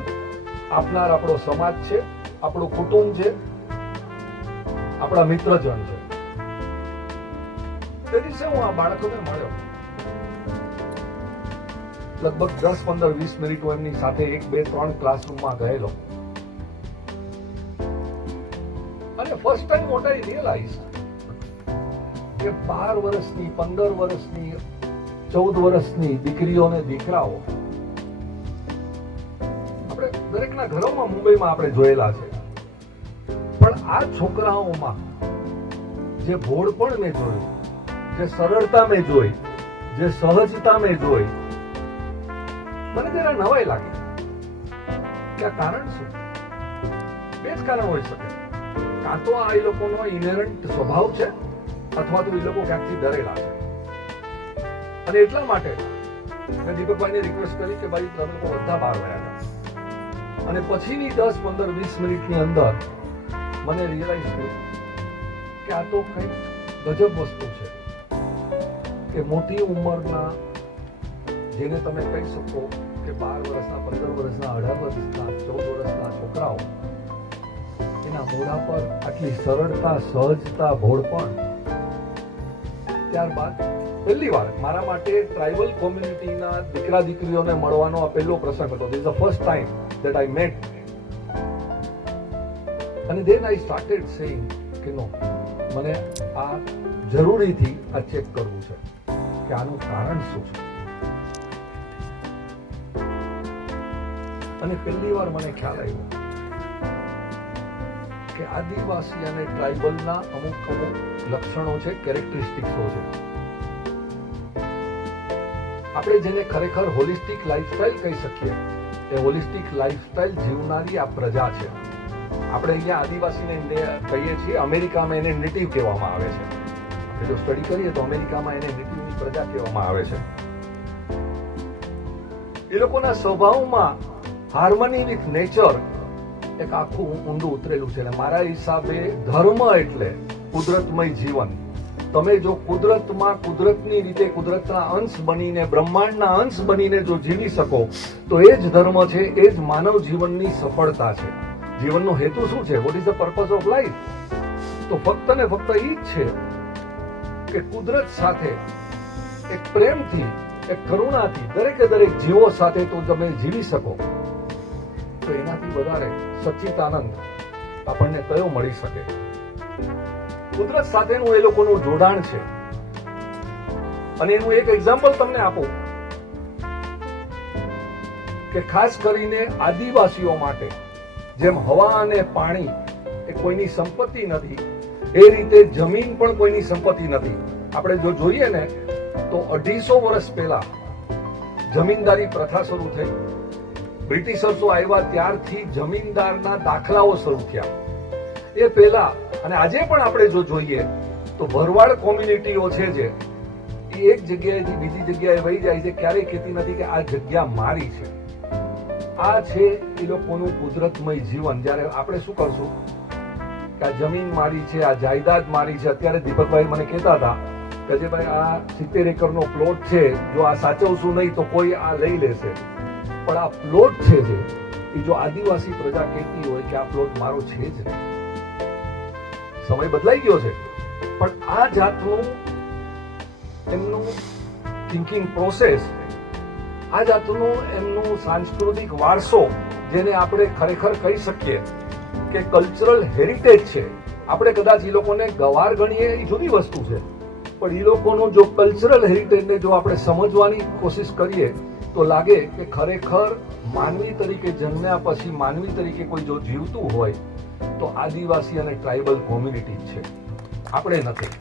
આપનાર આપણો સમાજ છે, આપણું કુટુંબ છે, આપણા મિત્રજન છે. તે દિવસે હું આ બાળકોને મળ્યો, લગભગ 10, 15, 20 મિનિટ હું એમની સાથે 1, 2, 3 ક્લાસરૂમમાં ગયેલો. અને first time what I realise કે 12 વર્ષની, 15 વર્ષની, 14 વર્ષની દીકરીઓ અને દીકરાઓ આપણે દરેકના ઘરોમાં મુંબઈમાં આપણે જોયેલા છે. પણ આ છોકરાઓમાં જે ભોળપણ મેં જોયું, જે સરળતા મેં જોઈ, જે સહજતા મેં જોઈ, મને જરા નવાઈ લાગી કે આ કારણ શું? બે જ કારણ હોઈ શકે. કાં તો આ એ લોકોનો ઇનહેરન્ટ સ્વભાવ છે, અથવા તો એ લોકો ક્યાંકથી ડરેલા છે. અને એટલા માટે મેં દીપકભાઈને રિક્વેસ્ટ કરી કે ભાઈ તમે લોકો બધા બહાર ગયા હતા. અને પછીની 10, 15, 20 મિનિટની અંદર મને રિયલાઇઝ થયું કે આ તો કંઈક ગજબ વસ્તુ છે કે મોટી ઉંમરના, જેને તમે કહી શકો કે 12 વર્ષના, 15 વર્ષના, 18 વર્ષના, 14 વર્ષના છોકરાઓ, એના મોઢા પર આટલી સરળતા, સહજતા, ભોળપણ. ત્યારબાદ પહેલી વાર મારા માટે ટ્રાઇબલ કોમ્યુનિટીના દીકરા દીકરીઓને મળવાનો આ પહેલો પ્રસંગ હતો. This the first time that I met. And then I started saying કે નો, મને આ જરૂરીથી આ ચેક કરવું છે કે આનું કારણ શું છે. અને પહેલી વાર મને ખ્યાલ આવ્યો કે આદિવાસી અને ટ્રાઇબલના અમુક લક્ષણો છે, કેરેક્ટરિસ્ટિક્સો છે. આપણે જેને ખરેખર હોલિસ્ટિક લાઈફસ્ટાઈલ કહી શકીએ, એ હોલિસ્ટિક લાઈફસ્ટાઈલ જીવનારી આ પ્રજા છે. આપણે અહીંયા આદિવાસીને કહીએ છીએ, અમેરિકામાં એને નેટિવ કહેવામાં આવે છે. આપણે જો સ્ટડી કરીએ તો અમેરિકામાં એને નેટિવની પ્રજા કહેવામાં આવે છે. એ લોકોના સ્વભાવમાં હાર્મની વિથ નેચર એક આખું ઊંડું ઉતરેલું છે. અને મારા હિસાબે ધર્મ એટલે કુદરતમય જીવન. તમે જો કુદરતમાં કુદરતની રીતે કુદરતના અંશ બનીને, બ્રહ્માંડના અંશ બનીને જો જીવી શકો તો એ જ ધર્મ છે, એ જ માનવ જીવનની સફળતા છે. જીવનનો હેતુ શું છે? What is the purpose of life? તો ફક્ત ને ફક્ત એ જ છે કે કુદરત સાથે એક પ્રેમથી, એક કરુણાથી દરેક જીવો સાથે તો તમે જીવી શકો, તો એનાથી વધારે સચ્ચિદાનંદ આપણને કયો મળી શકે? કુદરત સાથેનું એ લોકોનું જોડાણ છે. અને એનું એક એક્ઝામ્પલ તમને આપું કે ખાસ કરીને આદિવાસીઓ માટે જેમ હવા અને પાણી એ કોઈની સંપત્તિ નથી, એ રીતે જમીન પણ કોઈની સંપત્તિ નથી. આપણે જો જોઈએ ને તો 250 વર્ષ પહેલા જમીનદારી પ્રથા શરૂ થઈ. બ્રિટિશર્સો આવ્યા ત્યારથી જમીનદારના દાખલાઓ શરૂ થયા. એ પહેલા અને આજે પણ આપણે જો જોઈએ તો ભરવાડ કોમ્યુનિટીઓ છે જે એક જગ્યાએથી બીજી જગ્યાએ વહી જાય છે, ક્યારેય કહેતી નથી કે આ જગ્યા મારી છે. આ છે એ લોકોનું કુદરતમય જીવન. જ્યારે આપણે શું કરશું કે આ જમીન મારી છે, આ જાયદાદ મારી છે. અત્યારે દીપકભાઈ મને કહેતા હતા કે જે ભાઈ આ 70 એકરનો પ્લોટ છે, જો આ સાચવશું નહીં તો કોઈ આ લઈ લેશે. પણ આ પ્લોટ છે જે એ જો આદિવાસી પ્રજા કહેતી હોય કે આ પ્લોટ મારો છે જ નહીં. સમય બદલાઈ ગયો છે, પણ આ જાતનું એમનું થિંકિંગ પ્રોસેસ, આ જાતનું એમનું સાંસ્કૃતિક વારસો, જેને આપણે ખરેખર કહી શકીએ કે કલ્ચરલ હેરિટેજ છે. આપણે કદાચ એ લોકોને ગવાર ગણીએ એ જુદી વસ્તુ છે, પણ એ લોકોનું જો કલ્ચરલ હેરિટેજને જો આપણે સમજવાની કોશિશ કરીએ તો લાગે કે ખરેખર માનવી તરીકે જન્મ્યા પછી માનવી તરીકે કોઈ જો જીવતું હોય તો આદિવાસી અને ટ્રાઇબલ કોમ્યુનિટી છે, આપણે નથી.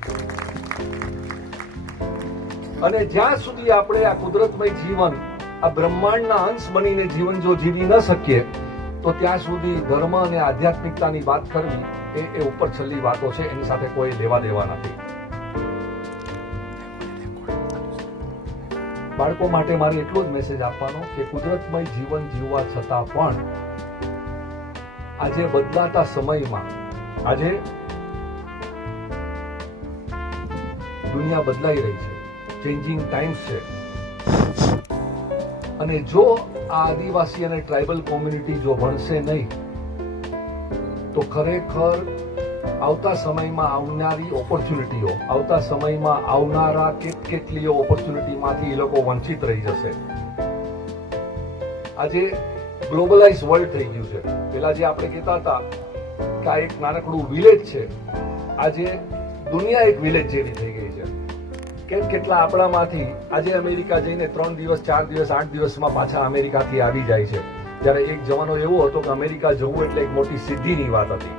અને જ્યાં સુધી આપણે આ કુદરતમય જીવન, આ બ્રહ્માંડના અંશ બનીને જીવન જો જીવી ન શકીએ તો ત્યાં સુધી ધર્મ અને આધ્યાત્મિકતાની વાત કરવી એ ઉપર છેલ્લી વાતો છે, એની સાથે કોઈ લેવા દેવા નથી. બાળકો માટે મારે એટલો જ મેસેજ આપવાનો કે કુદરતમય જીવન જીવવા છતાં પણ આજે બદલાતા સમયમાં, આજે દુનિયા બદલાઈ રહી છે, ચેન્જિંગ ટાઈમ્સ છે. અને જો આ આદિવાસી અને ટ્રાઇબલ કોમ્યુનિટી જો ભણશે નહીં તો ખરેખર આવતા સમયમાં આવનારી ઓપોર્ચ્યુનિટીઓ, આવતા સમયમાં આવનારા કેટલીઓ ઓપોર્ચ્યુનિટીમાંથી એ લોકો વંચિત રહી જશે. આજે ગ્લોબલાઇઝ વર્લ્ડ થઈ ગયું છે. પેલા જે આપણે કહેતા હતા કે આ એક નાનકડું વિલેજ છે, આજે દુનિયા એક વિલેજ જેવી થઈ ગઈ છે. કેટલા આપણામાંથી આજે અમેરિકા જઈને 3 દિવસ 4 દિવસ 8 દિવસમાં પાછા અમેરિકાથી આવી જાય છે, જ્યારે એક જમાનો એવો હતો કે અમેરિકા જવું એટલે એક મોટી સિદ્ધિની વાત હતી.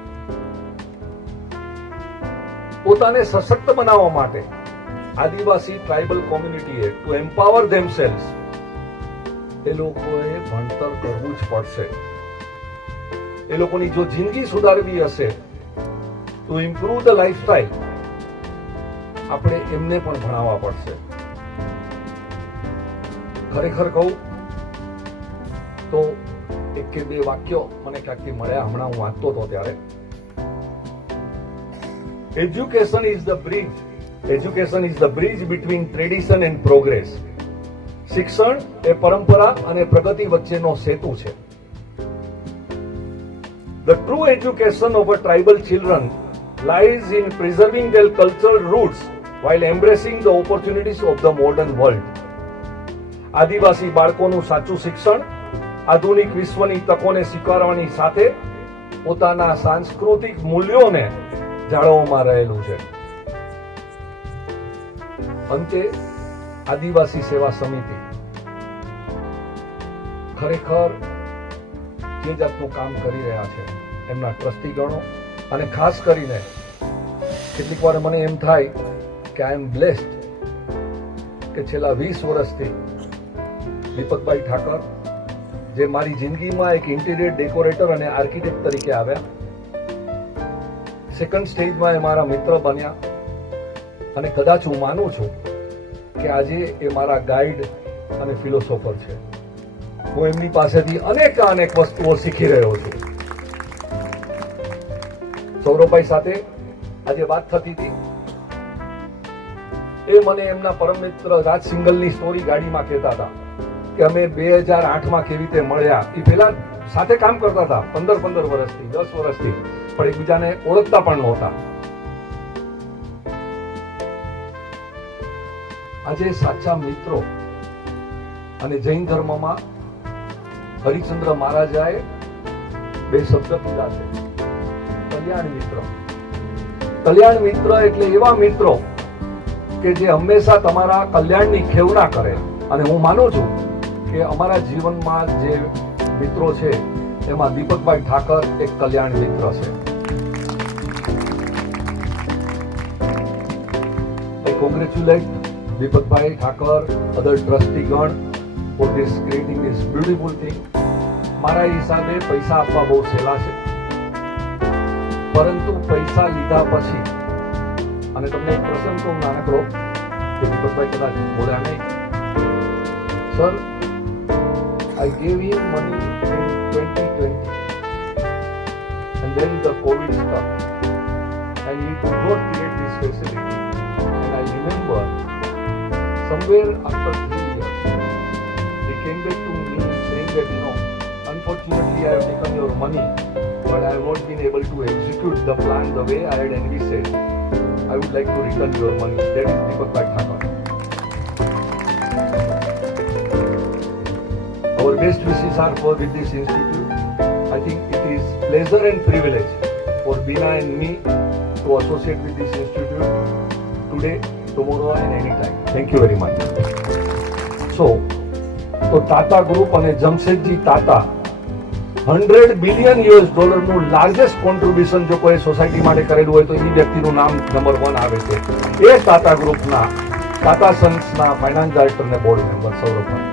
પોતાને સશક્ત બનાવવા માટે આદિવાસી ટ્રાઇબલ કોમ્યુનિટીએ ટુ એમ્પાવર ધેમસેલ્સ એ લોકોએ ભણતર કરવું જ પડશે. એ લોકોની જો જિંદગી સુધારવી હશે, ટુ ઇમ્પ્રુવ ધ લાઈફસ્ટાઈલ, આપણે એમને પણ ભણાવવા પડશે. ખરેખર કહું તો એક કે બે વાક્યો મને ક્યાંકથી મળ્યા, હમણાં હું વાંચતો હતો ત્યારે. Education is the bridge. Education is the bridge between tradition and progress. શિક્ષણ એ પરંપરા અને પ્રગતિ વચ્ચેનો સેતુ છે. The true education of a tribal children lies in preserving their cultural roots while embracing the opportunities of the modern world. આદિવાસી બાળકોનું સાચું શિક્ષણ આધુનિક વિશ્વની તકોને સ્વીકારવાની સાથે પોતાના સાંસ્કૃતિક મૂલ્યોને જાળવવામાં રહેલું છે. અંતે આદિવાસી સેવા સમિતિ ખરેખર જે જાતનું કામ કરી રહ્યા છે એમના ટ્રસ્ટીગણો, અને ખાસ કરીને કેટલીક વાર મને એમ થાય કે આઈ એમ બ્લેસ્ડ કે છેલ્લા 20 વર્ષથી દીપકભાઈ ઠાકર, જે મારી જિંદગીમાં એક ઇન્ટિરિયર ડેકોરેટર અને આર્કિટેક્ટ તરીકે આવ્યા, સેકન્ડ સ્ટેજમાં એ મારા મિત્ર બન્યા, અને કદાચ હું માનું છું કે આજે એ મારા ગાઈડ અને ફિલોસોફર છે. હું એમની પાસેથી અનેક વસ્તુઓ શીખી રહ્યો છું. સૌરભભાઈ સાથે આજે વાત થતી હતી, એ મને એમના પરમ મિત્ર રાજ સિંગલની સ્ટોરી ગાડીમાં કહેતા હતા કે અમે 2008માં કેવી રીતે મળ્યા. એ પહેલા સાથે કામ કરતા હતા 15 વર્ષથી, 10 વર્ષથી, પણ એકબીજાને ઓળખતા પણ નહોતા. આજે સાચા મિત્રો, અને જૈન ધર્મમાં હરિચંદ્ર મહારાજાએ 2 શબ્દ કીધા છે, કલ્યાણ મિત્ર. કલ્યાણ મિત્ર એટલે એવા મિત્રો કે જે હંમેશા તમારા કલ્યાણની ખેવના કરે. અને હું માનું છું કે અમારા જીવનમાં જે મિત્રો છે એમાં દીપકભાઈ ઠાકર એક કલ્યાણ મિત્ર છે. I congratulate Deepakbhai Thakar, other ટ્રસ્ટીગણ for this creating this beautiful thing. મારા હિસાબે પૈસા આપવા બહુ સહેલા છે, પરંતુ પૈસા લીધા પછી, અને તમને એક પ્રસંગ કહું નાનકડો કે દીપકભાઈ કદાચ બોલ્યા નહીં. Sir, I gave him money in 2020 and then the COVID stuff and he could not create this facility, and I remember somewhere after 3 years he came back to me saying that, unfortunately I have taken your money but I have not been able to execute the plan the way I had envisaged. I would like to return your money. That is Deepak Thakur. Our best wishes are for with this institute. I think it is pleasure and privilege for Bina and me to associate with this institute today, tomorrow and any time. Thank you very much. So, તો ટાટા ગ્રુપ અને જમશેદજી ટાટા $100 બિલિયન નું લાર્જેસ્ટ કોન્ટ્રીબ્યુશન જો કોઈ સોસાયટી માટે કરેલું હોય તો એ વ્યક્તિનું નામ નંબર 1 આવે છે. એ ટાટા ગ્રુપના ટાટા સન્સના ફાઇનાન્સ ડાયરેક્ટર અને board member Saurabhbhai.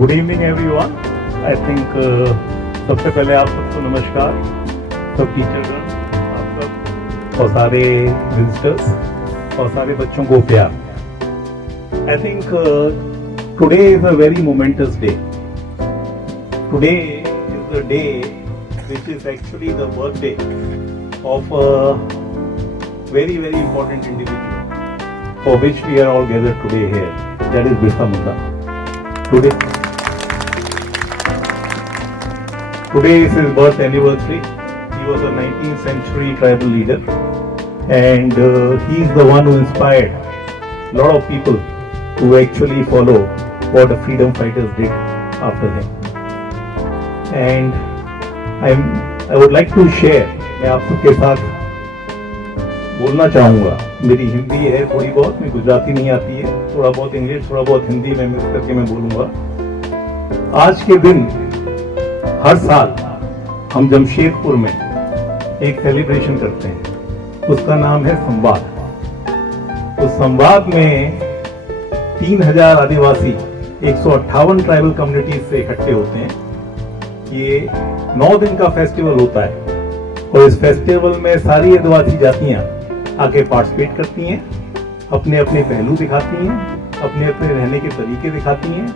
Good evening everyone. I think सबसे पहले आप सबको नमस्कार, सब टीचरगण, आप सब और सारे विजिटर्स और सारे बच्चों को प्यार. I think today is a very moments day. Today is the day which is actually the birthday of a very important individual for which we are all gathered today here. That is Birsa Munda. Today is his birth anniversary. He was a 19th century tribal leader, and he is the one who inspired a lot of people to actually follow what the freedom fighters did after him. And I would like to share, मैं आप सबके साथ बोलना चाहूँगा. मेरी हिंदी है थोड़ी बहुत, मैं गुजराती नहीं आती है, थोड़ा बहुत इंग्लिश, थोड़ा बहुत हिंदी में मिक्स करके मैं बोलूँगा. आज के दिन हर साल हम जमशेदपुर में एक सेलिब्रेशन करते हैं, उसका नाम है संवाद. उस संवाद में 3000 आदिवासी 158 ट्राइबल कम्युनिटीज से इकट्ठे होते हैं. ये 9 दिन का फेस्टिवल होता है, और इस फेस्टिवल में सारी आदिवासी जातियां आके पार्टिसिपेट करती हैं, अपने अपने पहलू दिखाती हैं, अपने अपने रहने के तरीके दिखाती हैं.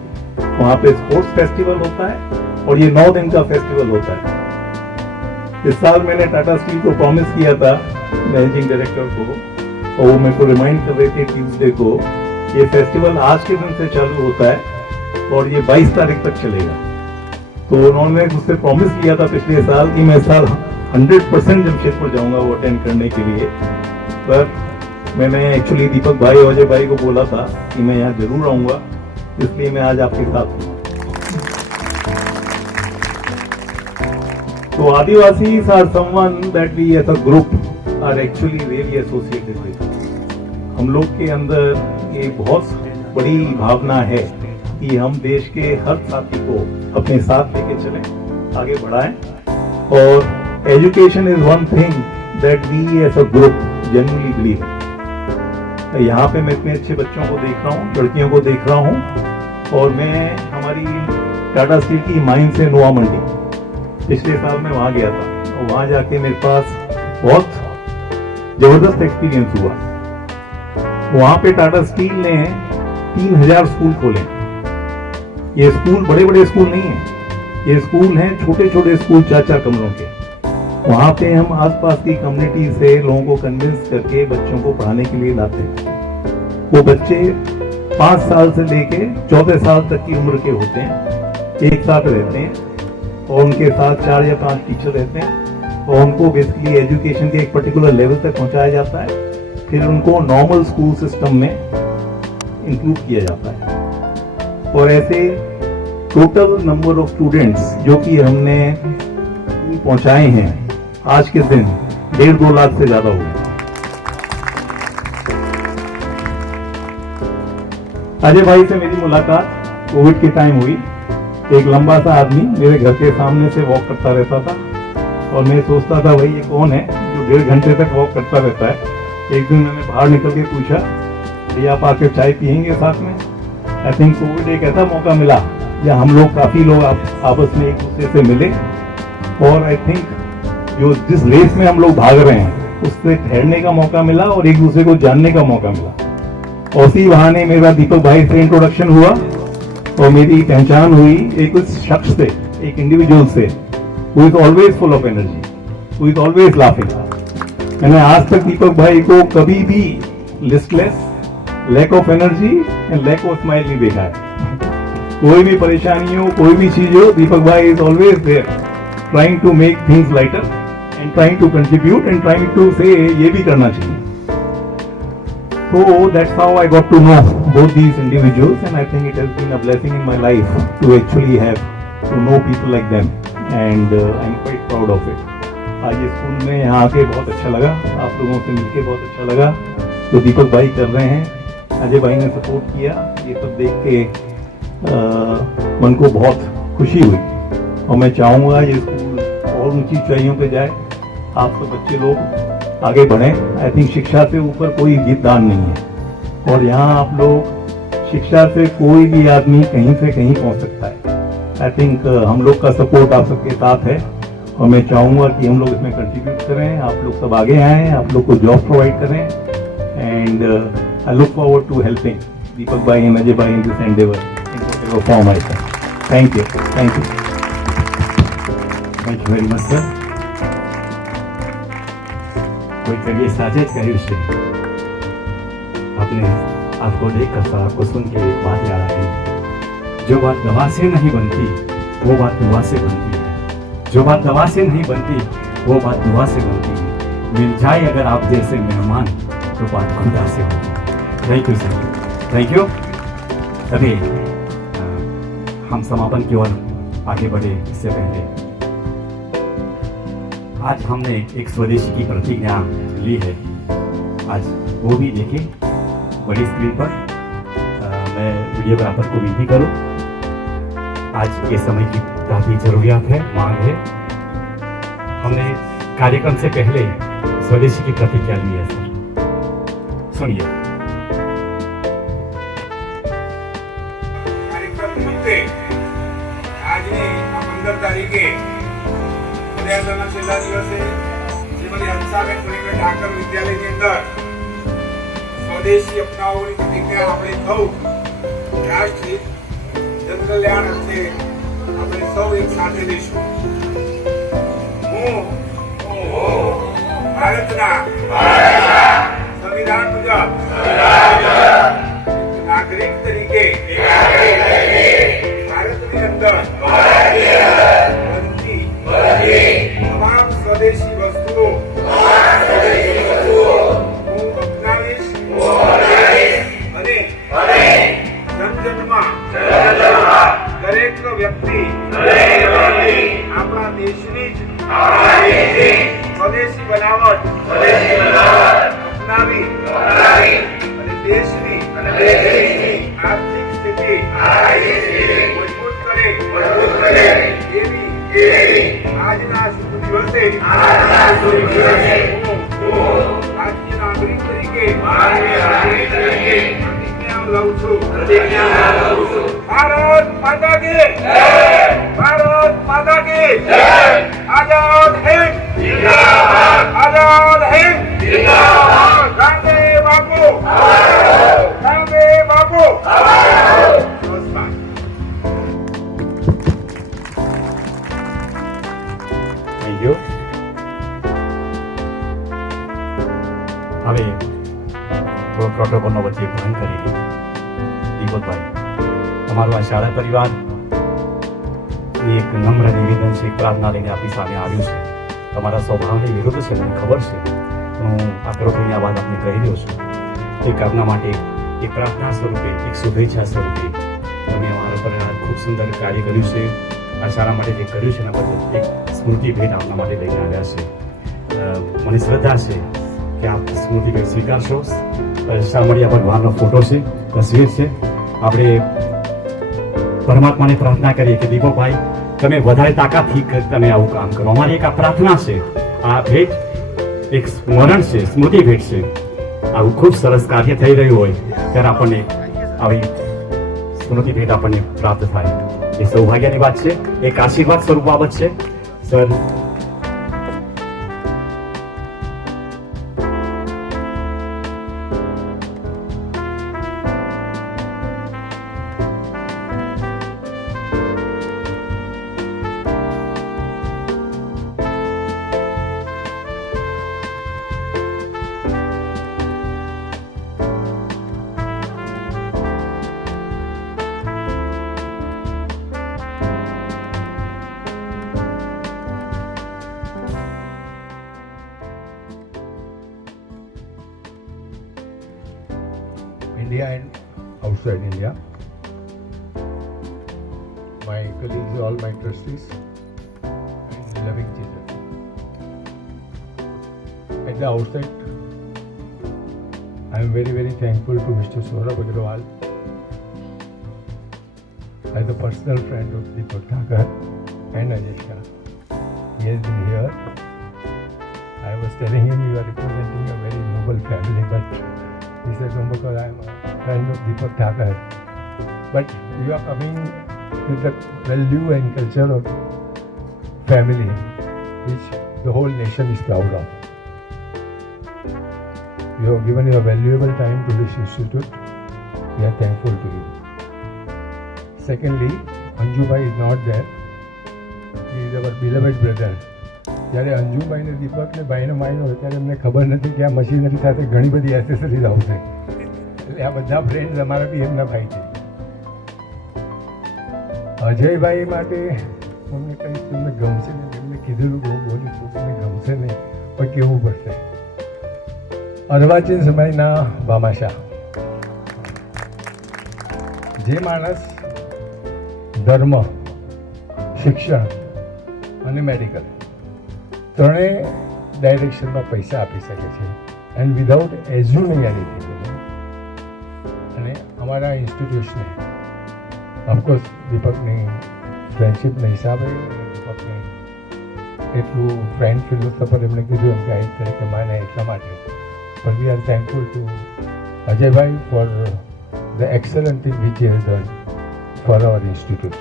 वहाँ पे स्पोर्ट्स फेस्टिवल होता है, और ये 9 दिन का फेस्टिवल होता है. इस साल मैंने टाटा स्टील को प्रॉमिस किया था, मैनेजिंग डायरेक्टर को, और वो मेरे को रिमाइंड कर रहे थे ट्यूसडे को, ये फेस्टिवल आज के दिन से चालू होता है और ये 22 तारीख तक चलेगा. तो उन्होंने मुझसे प्रॉमिस किया था पिछले साल कि मैं इस साल 100% जमशेदपुर जाऊंगा वो अटेंड करने के लिए. पर मैंने एक्चुअली दीपक भाई और अजय भाई को बोला था कि मैं यहाँ जरूर आऊँगा, इसलिए मैं आज आपके साथ हूँ. So Adivasis are someone that we as a group are actually really associated with. हम लोग के अंदर ये बहुत बड़ी भावना है कि हम देश के हर साथी को अपने साथ लेके चलें, आगे बढ़ाएं, और education is one thing that we as a group genuinely believe in. यहाँ पे मैं इतने अच्छे बच्चों को देख रहा हूँ, लड़कियों को देख रहा हूँ, और मैं हमारी टाटा स्टील की माइन से नोआ मंडी पिछले साल मैं वहाँ गया था, और वहाँ जाके मेरे पास बहुत जबरदस्त एक्सपीरियंस हुआ। वहाँ पे टाटा स्टील ने 3000 स्कूल खोले। ये स्कूल बड़े बड़े स्कूल नहीं है, ये स्कूल हैं छोटे छोटे स्कूल 4-4 कमरों के। वहाँ पे हम आसपास की कम्युनिटी से लोगों को कन्विंस करके बच्चों को पढ़ाने के लिए लाते हैं। वो बच्चे 5 साल से लेके 14 साल तक की उम्र के होते हैं, एक साथ रहते हैं, और उनके साथ 4 या 5 टीचर रहते हैं, और उनको बेसिकली एजुकेशन के एक पर्टिकुलर लेवल तक पहुँचाया जाता है। फिर उनको नॉर्मल स्कूल सिस्टम में इंक्लूड किया जाता है। और ऐसे टोटल नंबर ऑफ स्टूडेंट्स जो कि हमने पहुंचाए हैं आज के दिन 1.5-2 लाख से ज्यादा हुए। अजय भाई से मेरी मुलाकात कोविड के टाइम हुई। एक लंबा सा आदमी मेरे घर के सामने से वॉक करता रहता था, और मैं सोचता था भाई ये कौन है जो 1.5 घंटे तक वॉक करता रहता है। एक दिन मैंने बाहर निकल के पूछा, भैया आप आके चाय पियेंगे साथ में? आई थिंक कोविड एक ऐसा मौका मिला जहाँ हम लोग काफी लोग आपस में एक दूसरे से मिले, और आई थिंक जो जिस रेस में हम लोग भाग रहे हैं उससे ठहरने का मौका मिला और एक दूसरे को जानने का मौका मिला। और उसी बहाने मेरा दीपक भाई से इंट्रोडक्शन हुआ और मेरी पहचान हुई एक उस शख्स से, एक इंडिविजुअल से, who is always full of energy, who is always laughing। मैंने आज तक दीपक भाई को कभी भी listless, lack of energy and lack of smile नहीं देखा है। कोई भी परेशानी हो, कोई भी चीज हो, दीपक भाई is always there trying to make things lighter and trying to contribute and trying to say ये भी करना चाहिए। So that's how I got to know both these individuals, and I think it has been a blessing in my life to actually have to know people like them, and I'm quite proud of it. आज ये स्कूल में यहाँ आके बहुत अच्छा लगा, आप लोगों से मिलके बहुत अच्छा लगा। जो दीपक भाई कर रहे हैं, अजय भाई ने सपोर्ट किया, ये सब देख के मन को बहुत खुशी हुई, और मैं चाहूँगा ये स्कूल और ऊंची ऊंचाइयों पे जाए, आप सब बच्चे लोग आगे बढ़ें। आई थिंक शिक्षा से ऊपर कोई दान नहीं है, और यहाँ आप लोग शिक्षा से कोई भी आदमी कहीं से कहीं पहुँच सकता है। आई थिंक हम लोग का सपोर्ट आप सबके साथ है, और मैं चाहूँगा कि हम लोग इसमें कंट्रीब्यूट करें, आप लोग सब आगे आएँ, आप लोग को जॉब प्रोवाइड करें, and I look forward to helping Deepak भाई एंड अजय भाई in this endeavour in whatever form I can. Thank you, thank you, thank you very much sir. कोई करिए साजिश करिए उससे अपने आपको देखकर सर, आपको सुन के एक बात याद आ गई। जो बात दवा से नहीं बनती वो बात दुआ से बनती है, जो बात दवा से नहीं बनती वो बात दुआ से बनती है। मिल जाए अगर आप जैसे मेहमान तो बात खुदा से होती। Thank you sir, thank you. अभी हम समापन की ओर आगे बढ़े इससे पहले आज हमने एक स्वदेशी की प्रतिज्ञा ली है, आज वो भी देखें बड़ी स्क्रीन पर। मैं वीडियोग्राफर को विनती करूं, आज के समय की काफ़ी ज़रूरियात है, मांग है। हमने कार्यक्रम से पहले स्वदेशी की प्रतिज्ञा ली है सर, सुनिए। कार्यक्रम निमित्ते आज 15 तारीखे ઉદયાસરના છેલ્લા દિવસે શ્રીમતી હંસાબેન સુરેન્દ્ર ઠાકર વિદ્યાલયની અંદર સ્વદેશી અપનાવવાની પ્રતિજ્ઞા આપણે સૌ રાષ્ટ્રીય જનકલ્યાણ અર્થે આપણે સૌ એક સાથે લઈશું। હું ભારતના સંવિધાન મુજબ નાગરિક તરીકે ભારતની અંદર તમામ સ્વદેશી વસ્તુઓ હું અપનાવીશ અને જનજનમાં દરેક વ્યક્તિ આપણા દેશની જ સ્વદેશી બનાવટ અપનાવી અને દેશની આર્થિક સ્થિતિ મજબૂત કરે એવી આજના શુભ દિવસે હું ભારતીય નાગરિક તરીકે પ્રતિજ્ઞા લઉં છું. ભારત માતા કી ભારત માતા કી આઝાદ હિન્દ આઝાદ હિન્દ ગાંધી બાપુ ગાંધી બાપુ. નમસ્કાર. Thank you. હવે થોડો પ્રોટોકોલનો વચ્ચે ભંગ કરી દીપકભાઈ, તમારું આ શાળા પરિવાર એક નમ્ર નિવેદન છે, પ્રાર્થના લઈને આપણી સામે આવ્યું છે. તમારા સ્વભાવની વિરુદ્ધ છે, મને ખબર છે, હું આ પ્રોટોકોલની આ વાત આપને કહી રહ્યો છું. એક આપના માટે એક પ્રાર્થના સ્વરૂપે, એક શુભેચ્છા સ્વરૂપે તમે અમારા પર આ ખૂબ સુંદર કાર્ય કર્યું છે. આ શાળા માટે જે કર્યું છે એના બદલ એક સ્મૃતિ ભેટ આપના માટે લઈને આવ્યા છે. મને શ્રદ્ધા છે કે આપ સ્મૃતિ ભેટ સ્વીકારશો. શામળિયા ભગવાનનો ફોટો છે, તસવીર છે. આપણે પરમાત્માને પ્રાર્થના કરીએ કે દીપકભાઈ તમે વધારે તાકાતથી તમે આવું કામ કરો. અમારી એક આ પ્રાર્થના છે. આ ભેટ એક સ્મરણ છે, સ્મૃતિ ભેટ છે. આવું ખૂબ સરસ કાર્ય થઈ રહ્યું હોય ત્યારે આપણને આવી સ્મૃતિ ભેટ આપણને પ્રાપ્ત થાય એ સૌભાગ્યની વાત છે, એક આશીર્વાદ સ્વરૂપ બાબત છે. Sir, India and outside India. My colleagues, all my trustees, and loving children. At the outset, I am very, very thankful to Mr. Saurabh Agrawal as a personal friend of Deepak Thakur and Ajeshka. He has been here. I was telling him you are representing a very noble family, but he said, no, because I am a friend of Deepak Thakur. But you are coming with the value and culture of family, which the whole nation is proud of. You have given your valuable time to this institute. We are thankful to you. Secondly, Anjubai is not there. He is our beloved brother. જ્યારે અંજુભાઈને દીપકને ભાઈને માન્યો હોય ત્યારે અમને ખબર નથી કે આ મશીનરી સાથે ઘણી બધી એસેસરીઝ આવશે. એટલે આ બધા ફ્રેન્ડ્સ અમારા બી એમના ભાઈ છે. અજયભાઈ માટે તમને કહીશ, તમને ગમશે નહીં. એમને કીધેલું બહુ બોલ્યું તો તમને ગમશે નહીં, પણ કેવું પડશે. અર્વાચીન સમયના ભામાશા, જે માણસ ધર્મ, શિક્ષણ અને મેડિકલ ત્રણેય ડાયરેક્શનમાં પૈસા આપી શકે છે એન્ડ વિધાઉટ એઝ્યુમિંગ એનીથિંગ. અને અમારા ઇન્સ્ટિટ્યૂશને ઓફકોર્સ દીપકની ફ્રેન્ડશીપના હિસાબે દીપકને એટલું ફ્રેન્ડ ફિલોસોફર એમણે કીધું એમ ગાઈડ તરીકે માને એટલા માટે. પણ વી આર થેન્કફુલ ટુ અજયભાઈ for the excellent thing which he has done for our institute.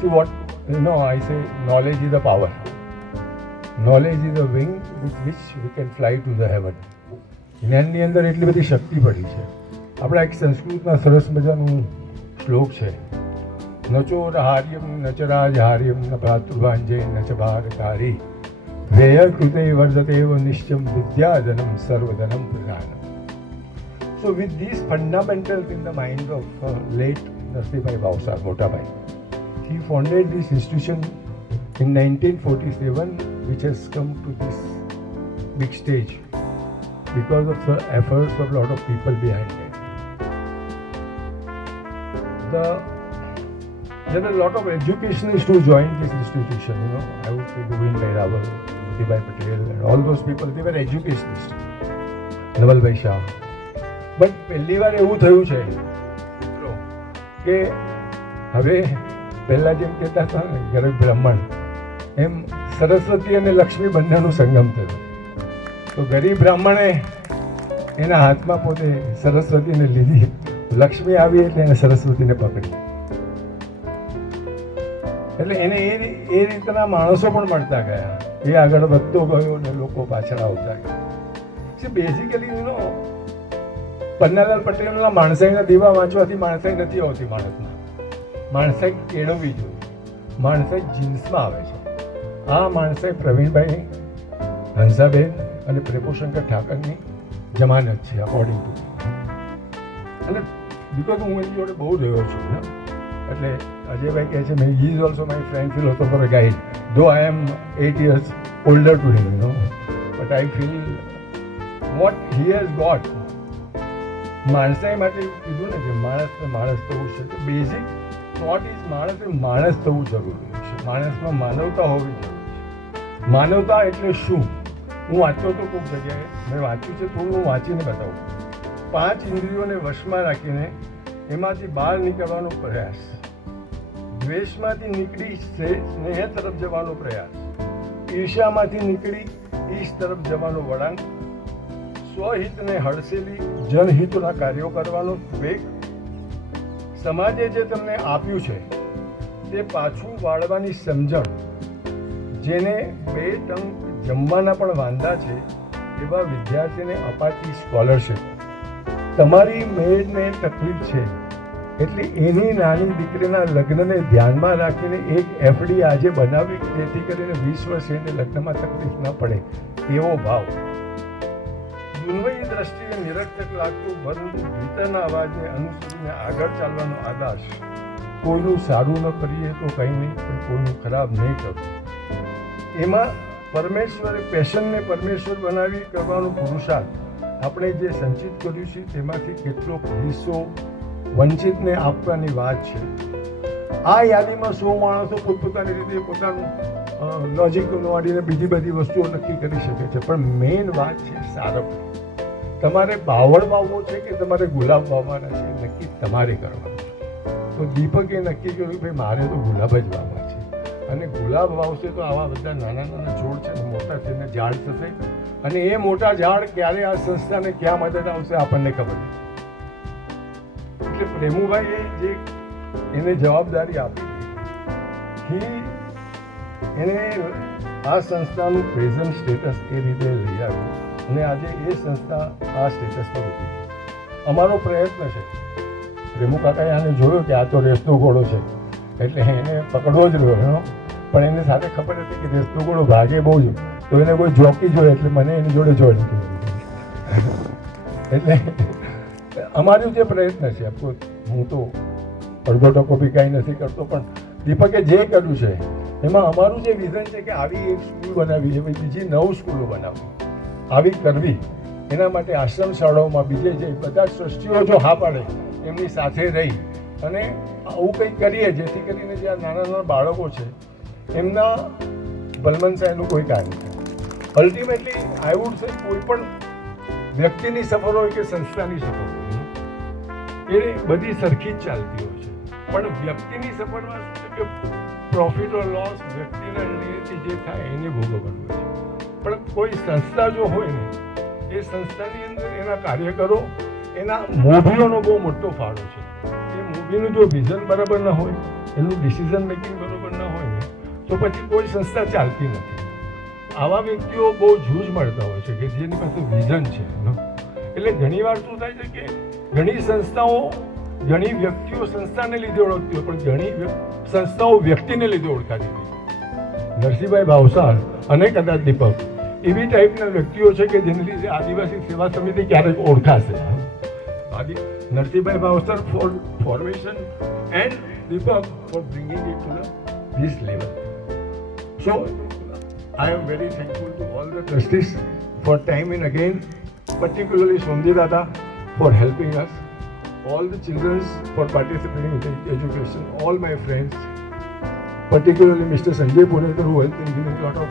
See what I say knowledge is the power. Knowledge is the wing with which we can fly to the heaven. જ્ઞાનની અંદર એટલી બધી શક્તિ પડી છે. આપણા એક સંસ્કૃતમાં સરસ મજાનું શ્લોક છે, નચોરહાર્યમ નચરાજહાર્યમ ન ભ્રાતૃભાંજે નચ ભારકારી વ્યય કૃતે વર્ધતેવ નિશ્ચમ વિદ્યાધનમ સર્વધનમ પ્રધાનમ. So with these fundamentals in the mind of late Narsimhbhai Bhavsar, Motabai, he founded this institution in 1947, which has come to this big stage because of the efforts of a lot of people behind it. The there are a lot of educationists who joined this institution, you know. I would say Govindbhai Rawal, Jyotibai Patel, and all those people, they were educationists. Navalbhai Shah. But પહેલી વાર એવું થયું છે કે હવે પહેલાં જેમ કહેતા હતા ને ગરીબ બ્રાહ્મણ, એમ સરસ્વતી અને લક્ષ્મી બંનેનું સંગમ થયું. તો ગરીબ બ્રાહ્મણે એના હાથમાં પોતે સરસ્વતીને લીધી, લક્ષ્મી આવી એટલે એને સરસ્વતીને પકડી. એટલે એને એ રીતના માણસો પણ મળતા ગયા, એ આગળ વધતો ગયો ને લોકો પાછળ આવતા ગયા. બેઝિકલી યુ નો પન્નાલાલ પટેલના માણસાઈના દીવા વાંચવાથી માણસાઈ નથી આવતી માણસમાં. માણસાઈ કેળવવી જોઈએ. માણસાઈ જીન્સમાં આવે છે. આ માણસાઈ પ્રવીણભાઈ, હંસાબેન અને પ્રભુશંકર ઠાકરની જમાનત છે અકોર્ડિંગ ટુ. અને બિકોઝ હું એની જોડે બહુ રહ્યો છું ને, એટલે અજયભાઈ કહે છે મેં he is also my friend philosopher guide, ધો આઈ એમ 8 years older to him, you know, but I feel what he has got. માણસાઈ માટે કીધું ને કે માણસને માણસ થવું છે, તો બેઝિક થોટ ઇઝ માણસે માણસ થવું જરૂરી છે. માણસમાં માનવતા હોવી જરૂરી છે. માનવતા એટલે શું? હું વાંચતો હતો ખૂબ જગ્યાએ, મેં વાંચ્યું છે, થોડું હું વાંચીને બતાવું. 5 ઇન્દ્રિયોને વશમાં રાખીને એમાંથી બહાર નીકળવાનો પ્રયાસ, દ્વેષમાંથી નીકળી સ્નેહ તરફ જવાનો પ્રયાસ, ઈર્ષ્યામાંથી નીકળી ઈશ તરફ જવાનો વળાંક, સ્વહિતને હડસેલી જનહિતના કાર્યો કરવાનો વેગ, સમાજે જે તમને આપ્યું છે તે પાછું વાળવાની સમજણ, જેને 2 ટંક જમવાના પણ વાંધા છે એવા વિદ્યાર્થીને અપાતી સ્કોલરશિપ, તમારી મેળને તકલીફ છે એટલે એની નાની દીકરીના લગ્નને ધ્યાનમાં રાખીને એક એફડી આજે બનાવી, જેથી કરીને 20 વર્ષ એને લગ્નમાં તકલીફ ન પડે એવો ભાવ, દુર્વયી દ્રષ્ટિએ નિરર્થક લાગતું પરંતુ ભીતરના અવાજને અનુસરીને આગળ ચાલવાનો આદાશ, કોઈનું સારું ન કરીએ તો કંઈ નહીં પણ કોઈનું ખરાબ નહીં કરવું, એમાં પરમેશ્વરે પેશનને પરમેશ્વર બનાવી કરવાનો પુરુષાર્થ, આપણે જે સંચિત કર્યું છે તેમાંથી કેટલોક હિસ્સો વંચિતને આપવાની વાત છે. આ યાદીમાં 100 માણસો પોતપોતાની રીતે પોતાનું લોજિક વાળીને બીજી બધી વસ્તુઓ નક્કી કરી શકે છે, પણ મેઇન વાત છે સારપ. તમારે બાવળ વાવવો છે કે તમારે ગુલાબ વાવવાના છે, નક્કી તમારે કરવાનું છે. તો દીપકે નક્કી કર્યું ભાઈ મારે તો ગુલાબ જ વાવવા છે, અને ગુલાબ વાવશે તો આવા બધા નાના નાના છોડ છે ને મોટા થઈને ઝાડ થશે, અને એ મોટા ઝાડ ક્યારે આ સંસ્થાને ક્યાં મદદ આવશે આપણને ખબર નથી. એટલે પ્રેમુભાઈએ જે એને જવાબદારી આપી, એને આ સંસ્થાનું પ્રેઝન્ટ સ્ટેટસ એ રીતે લઈ આવ્યું, અને આજે એ સંસ્થા આ સ્ટેટસ પર ઊભી છે. અમારો પ્રયત્ન છે, પ્રેમુ કાકાએ આને જોયો કે આ તો રેસનો ઘોડો છે એટલે એને પકડવો જ રહ્યો, પણ એને સાથે ખબર હતી કે રેસનો ઘોડો ભાગે બહુ જ, તો એને કોઈ જોકી જોઈએ એટલે મને એની જોડે જોડે એટલે અમારું જે પ્રયત્ન છે, અફકોર્સ હું તો અડધો ટકો બી કાંઈ નથી કરતો, પણ દીપકે જે કર્યું છે એમાં અમારું જે વિઝન છે કે આવી એક સ્કૂલ બનાવી છે, બીજી 9 સ્કૂલો બનાવવી, આવી કરવી. એના માટે આશ્રમ શાળાઓમાં બીજે જે બધા ટ્રસ્ટીઓ જો હા પાડે એમની સાથે રહી અને આવું કંઈક કરીએ, જેથી કરીને જે આ નાના નાના બાળકો છે એમના ભલમનસાઈનું કોઈ કાર્ય થાય. અલ્ટિમેટલી આઈ વુડ સે કોઈ પણ વ્યક્તિની સફર હોય કે સંસ્થાની સફર હોય એ બધી સરખી જ ચાલતી હોય છે, પણ વ્યક્તિની સફરમાં શું છે કે પ્રોફિટ ઓર લોસ વ્યક્તિના નિર્ણયથી જે થાય એને ભોગવવાનું હોય છે. પણ કોઈ સંસ્થા જો હોય ને એ સંસ્થાની અંદર એના કાર્યકરો, એના મોભીઓનો બહુ મોટો ફાળો છે. એ મોભીનું જો વિઝન બરાબર ન હોય, એનું ડિસિઝન મેકિંગ બરાબર ન હોય ને તો પછી કોઈ સંસ્થા ચાલતી નથી. આવા વ્યક્તિઓ બહુ જૂજ મળતા હોય છે કે જેની પાસે વિઝન છે. એટલે ઘણી વાર શું થાય છે કે ઘણી સંસ્થાઓ, ઘણી વ્યક્તિઓ સંસ્થાને લીધે ઓળખતી હોય, પણ ઘણી સંસ્થાઓ વ્યક્તિને લીધે ઓળખાતી નથી. નરસિંહભાઈ ભાવસાર અને કદાચ દીપક એવી ટાઈપના વ્યક્તિઓ છે કે જેને લીધે આદિવાસી સેવા સમિતિ ક્યારેક ઓળખાશે. Narsinhbhai Bhavsar for formation and Deepak for bringing it to this level. So I am very thankful to all the trustees for time and again, particularly Sondhi Dada for helping us. all the children for participating in the education, all my friends, particularly Mr. Sanjay Punetkar, who has been giving a lot of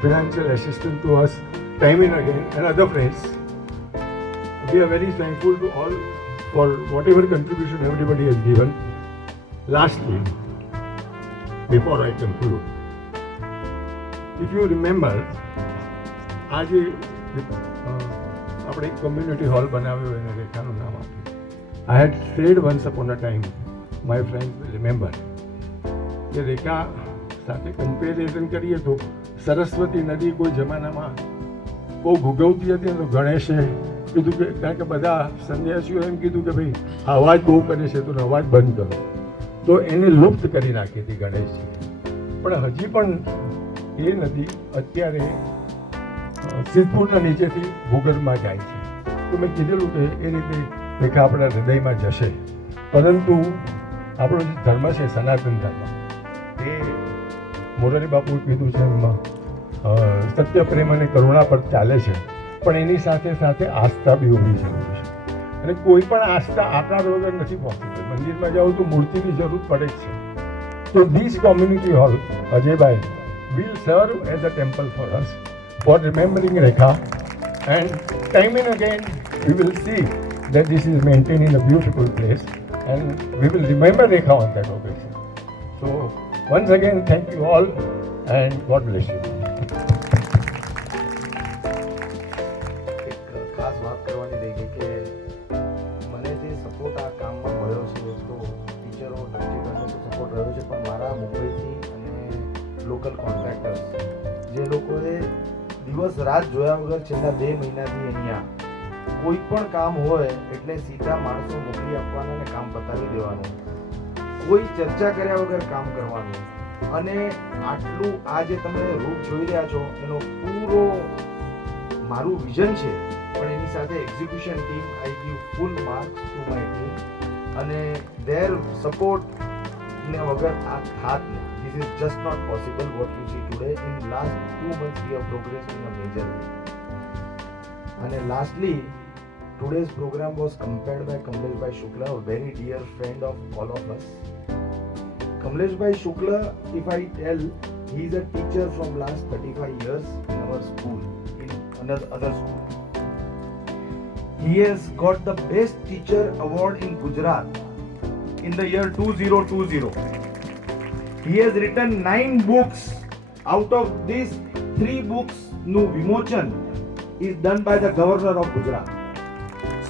financial assistance to us time and again, and other friends. We are very thankful to all for whatever contribution everybody has given. Lastly, before I conclude, if you remember, આજે આપણે એક કમ્યુનિટી હોલ બનાવ્યો એને રેખાનું નામ આપ્યું. I had said once upon a time, my friends will remember, કે રેખા સાથે કમ્પેરિઝન કરીએ તો સરસ્વતી નદી કોઈ જમાનામાં બહુ ભૂગવતી હતી ને તો ગણેશે કીધું કે કારણ કે બધા સંન્યાસીઓ એમ કીધું કે ભાઈ અવાજ બહુ કરે છે તો અવાજ બંધ કરો, તો એને લુપ્ત કરી નાખી હતી ગણેશજી. પણ હજી પણ એ નદી અત્યારે સિદ્ધપુરના નીચેથી ભૂગર્ભમાં જાય છે. તો મેં કીધેલું કે એ રીતે રેખા આપણા હૃદયમાં જશે. પરંતુ આપણો જે ધર્મ છે સનાતન ધર્મ, એ મોરારી બાપુએ કીધું છે એમાં સત્ય પ્રેમ અને કરુણા પર ચાલે છે, પણ એની સાથે સાથે આસ્થા બી હોવી જરૂરી છે. અને કોઈ પણ આસ્થા આપણા વગર નથી પોસિબલ. મંદિરમાં જાઓ તો મૂર્તિની જરૂર પડે જ છે. તો ધીસ કોમ્યુનિટી હોલ, અજયભાઈ, will serve as a temple for us for remembering Rekha, and time and again we will see that this is maintained in a beautiful place and we will remember Rekha on that occasion. So once again thank you all and God bless you. એક ખાસ વાત કરવાની રહી ગઈ કે મને જે સપોર્ટ આ કામમાં મળ્યો છે તો ટીચરો નજીકનો તો સપોર્ટ રહ્યો છે, પણ મારા મુંબઈથી અને લોકલ કોન્ટ્રાક્ટર્સ જે લોકોએ દિવસ રાત જોયા વગર છેલ્લા 2 મહિનાથી અહીંયા કોઈ પણ કામ હોય એટલે સીધા માણસો મોકલી આપવાના અને કામ પતાવી દેવાનું, કોઈ ચર્ચા કર્યા વગર કામ કરવાનું. અને આટલું આ જે તમે રૂપ જોઈ રહ્યા છો એનો પૂરો મારું વિઝન છે, પણ એની સાથે execution team, I give full marks to my team, અને ધેર સપોર્ટને વગર આ થાત નહીં. This is just not possible what you see today. In last 2 months we have progressed in a major way. And lastly, today's program was compared by Kamlesh Bhai Shukla, a very dear friend of all of us. Kamlesh Bhai Shukla, if I tell, he is a teacher from last 35 years in our school, in another school. He has got the best teacher award in Gujarat in the year 2020. He has written 9 books. Out of these, 3 books nu vimochan is done by the governor of Gujarat.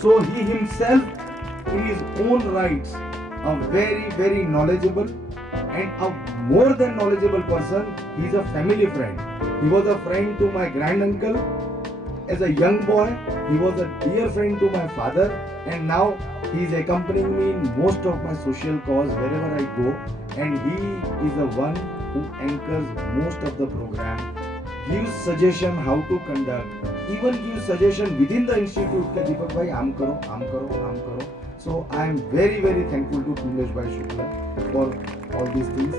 So he himself, in his own rights, a very, very knowledgeable and a more than knowledgeable person. He is a family friend. He was a friend to my granduncle as a young boy. He was a dear friend to my father, and now he is accompanying me in most of my social cause wherever I go. And he is the one who anchors most of the program, gives suggestion how to conduct, even gives suggestion within the institute that Deepak bhai aam karo. So I am very, very thankful to Kamlesh Bhai Shukla for all these things.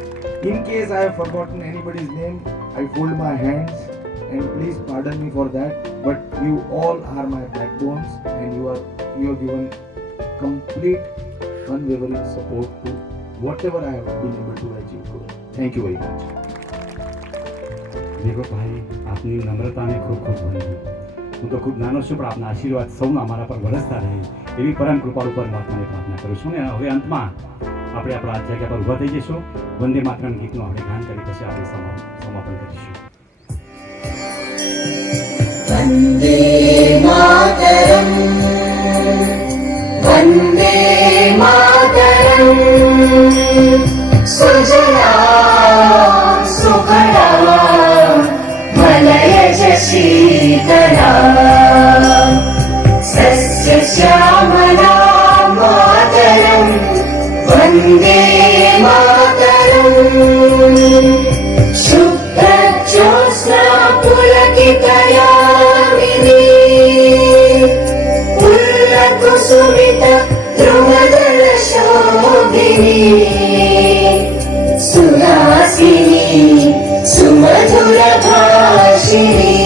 In case I have forgotten anybody's name, I fold my hands and please pardon me for that. But you all are my backbones, and you have given complete unwavering support to whatever I have been able to achieve today. Thank you very much. દીપકભાઈ, આપની નમ્રતાને ખૂબ ખૂબ વંદન. હું તો ખૂબ નાનો છું, પણ આપના આશીર્વાદ સૌના અમારા પર વરસતા રહે એવી પરમ કૃપાળુ પરમાત્માને પ્રાર્થના કરું છું. ને હવે અંતમાં આપણે આપણા આ જગ્યા પર ઊભા થઈ જઈશું. વંદે માતરમ ગીતનું આપણે ગાન કરી પછી આપણે સમાપન કરીશું. વંદે માતરમ, વંદે માતરમ, સુજલા સુફલા મલયજ શીતલા સસ્ય શ્યામલા માતરમ, વંદે માતરમ. શુભ્રજ્યોત્સ્ના પુલकितयामिनी पुल्लकुसुमित ध्रुवदल शोभिनी सुहासिनी सुमधुर भाषिणी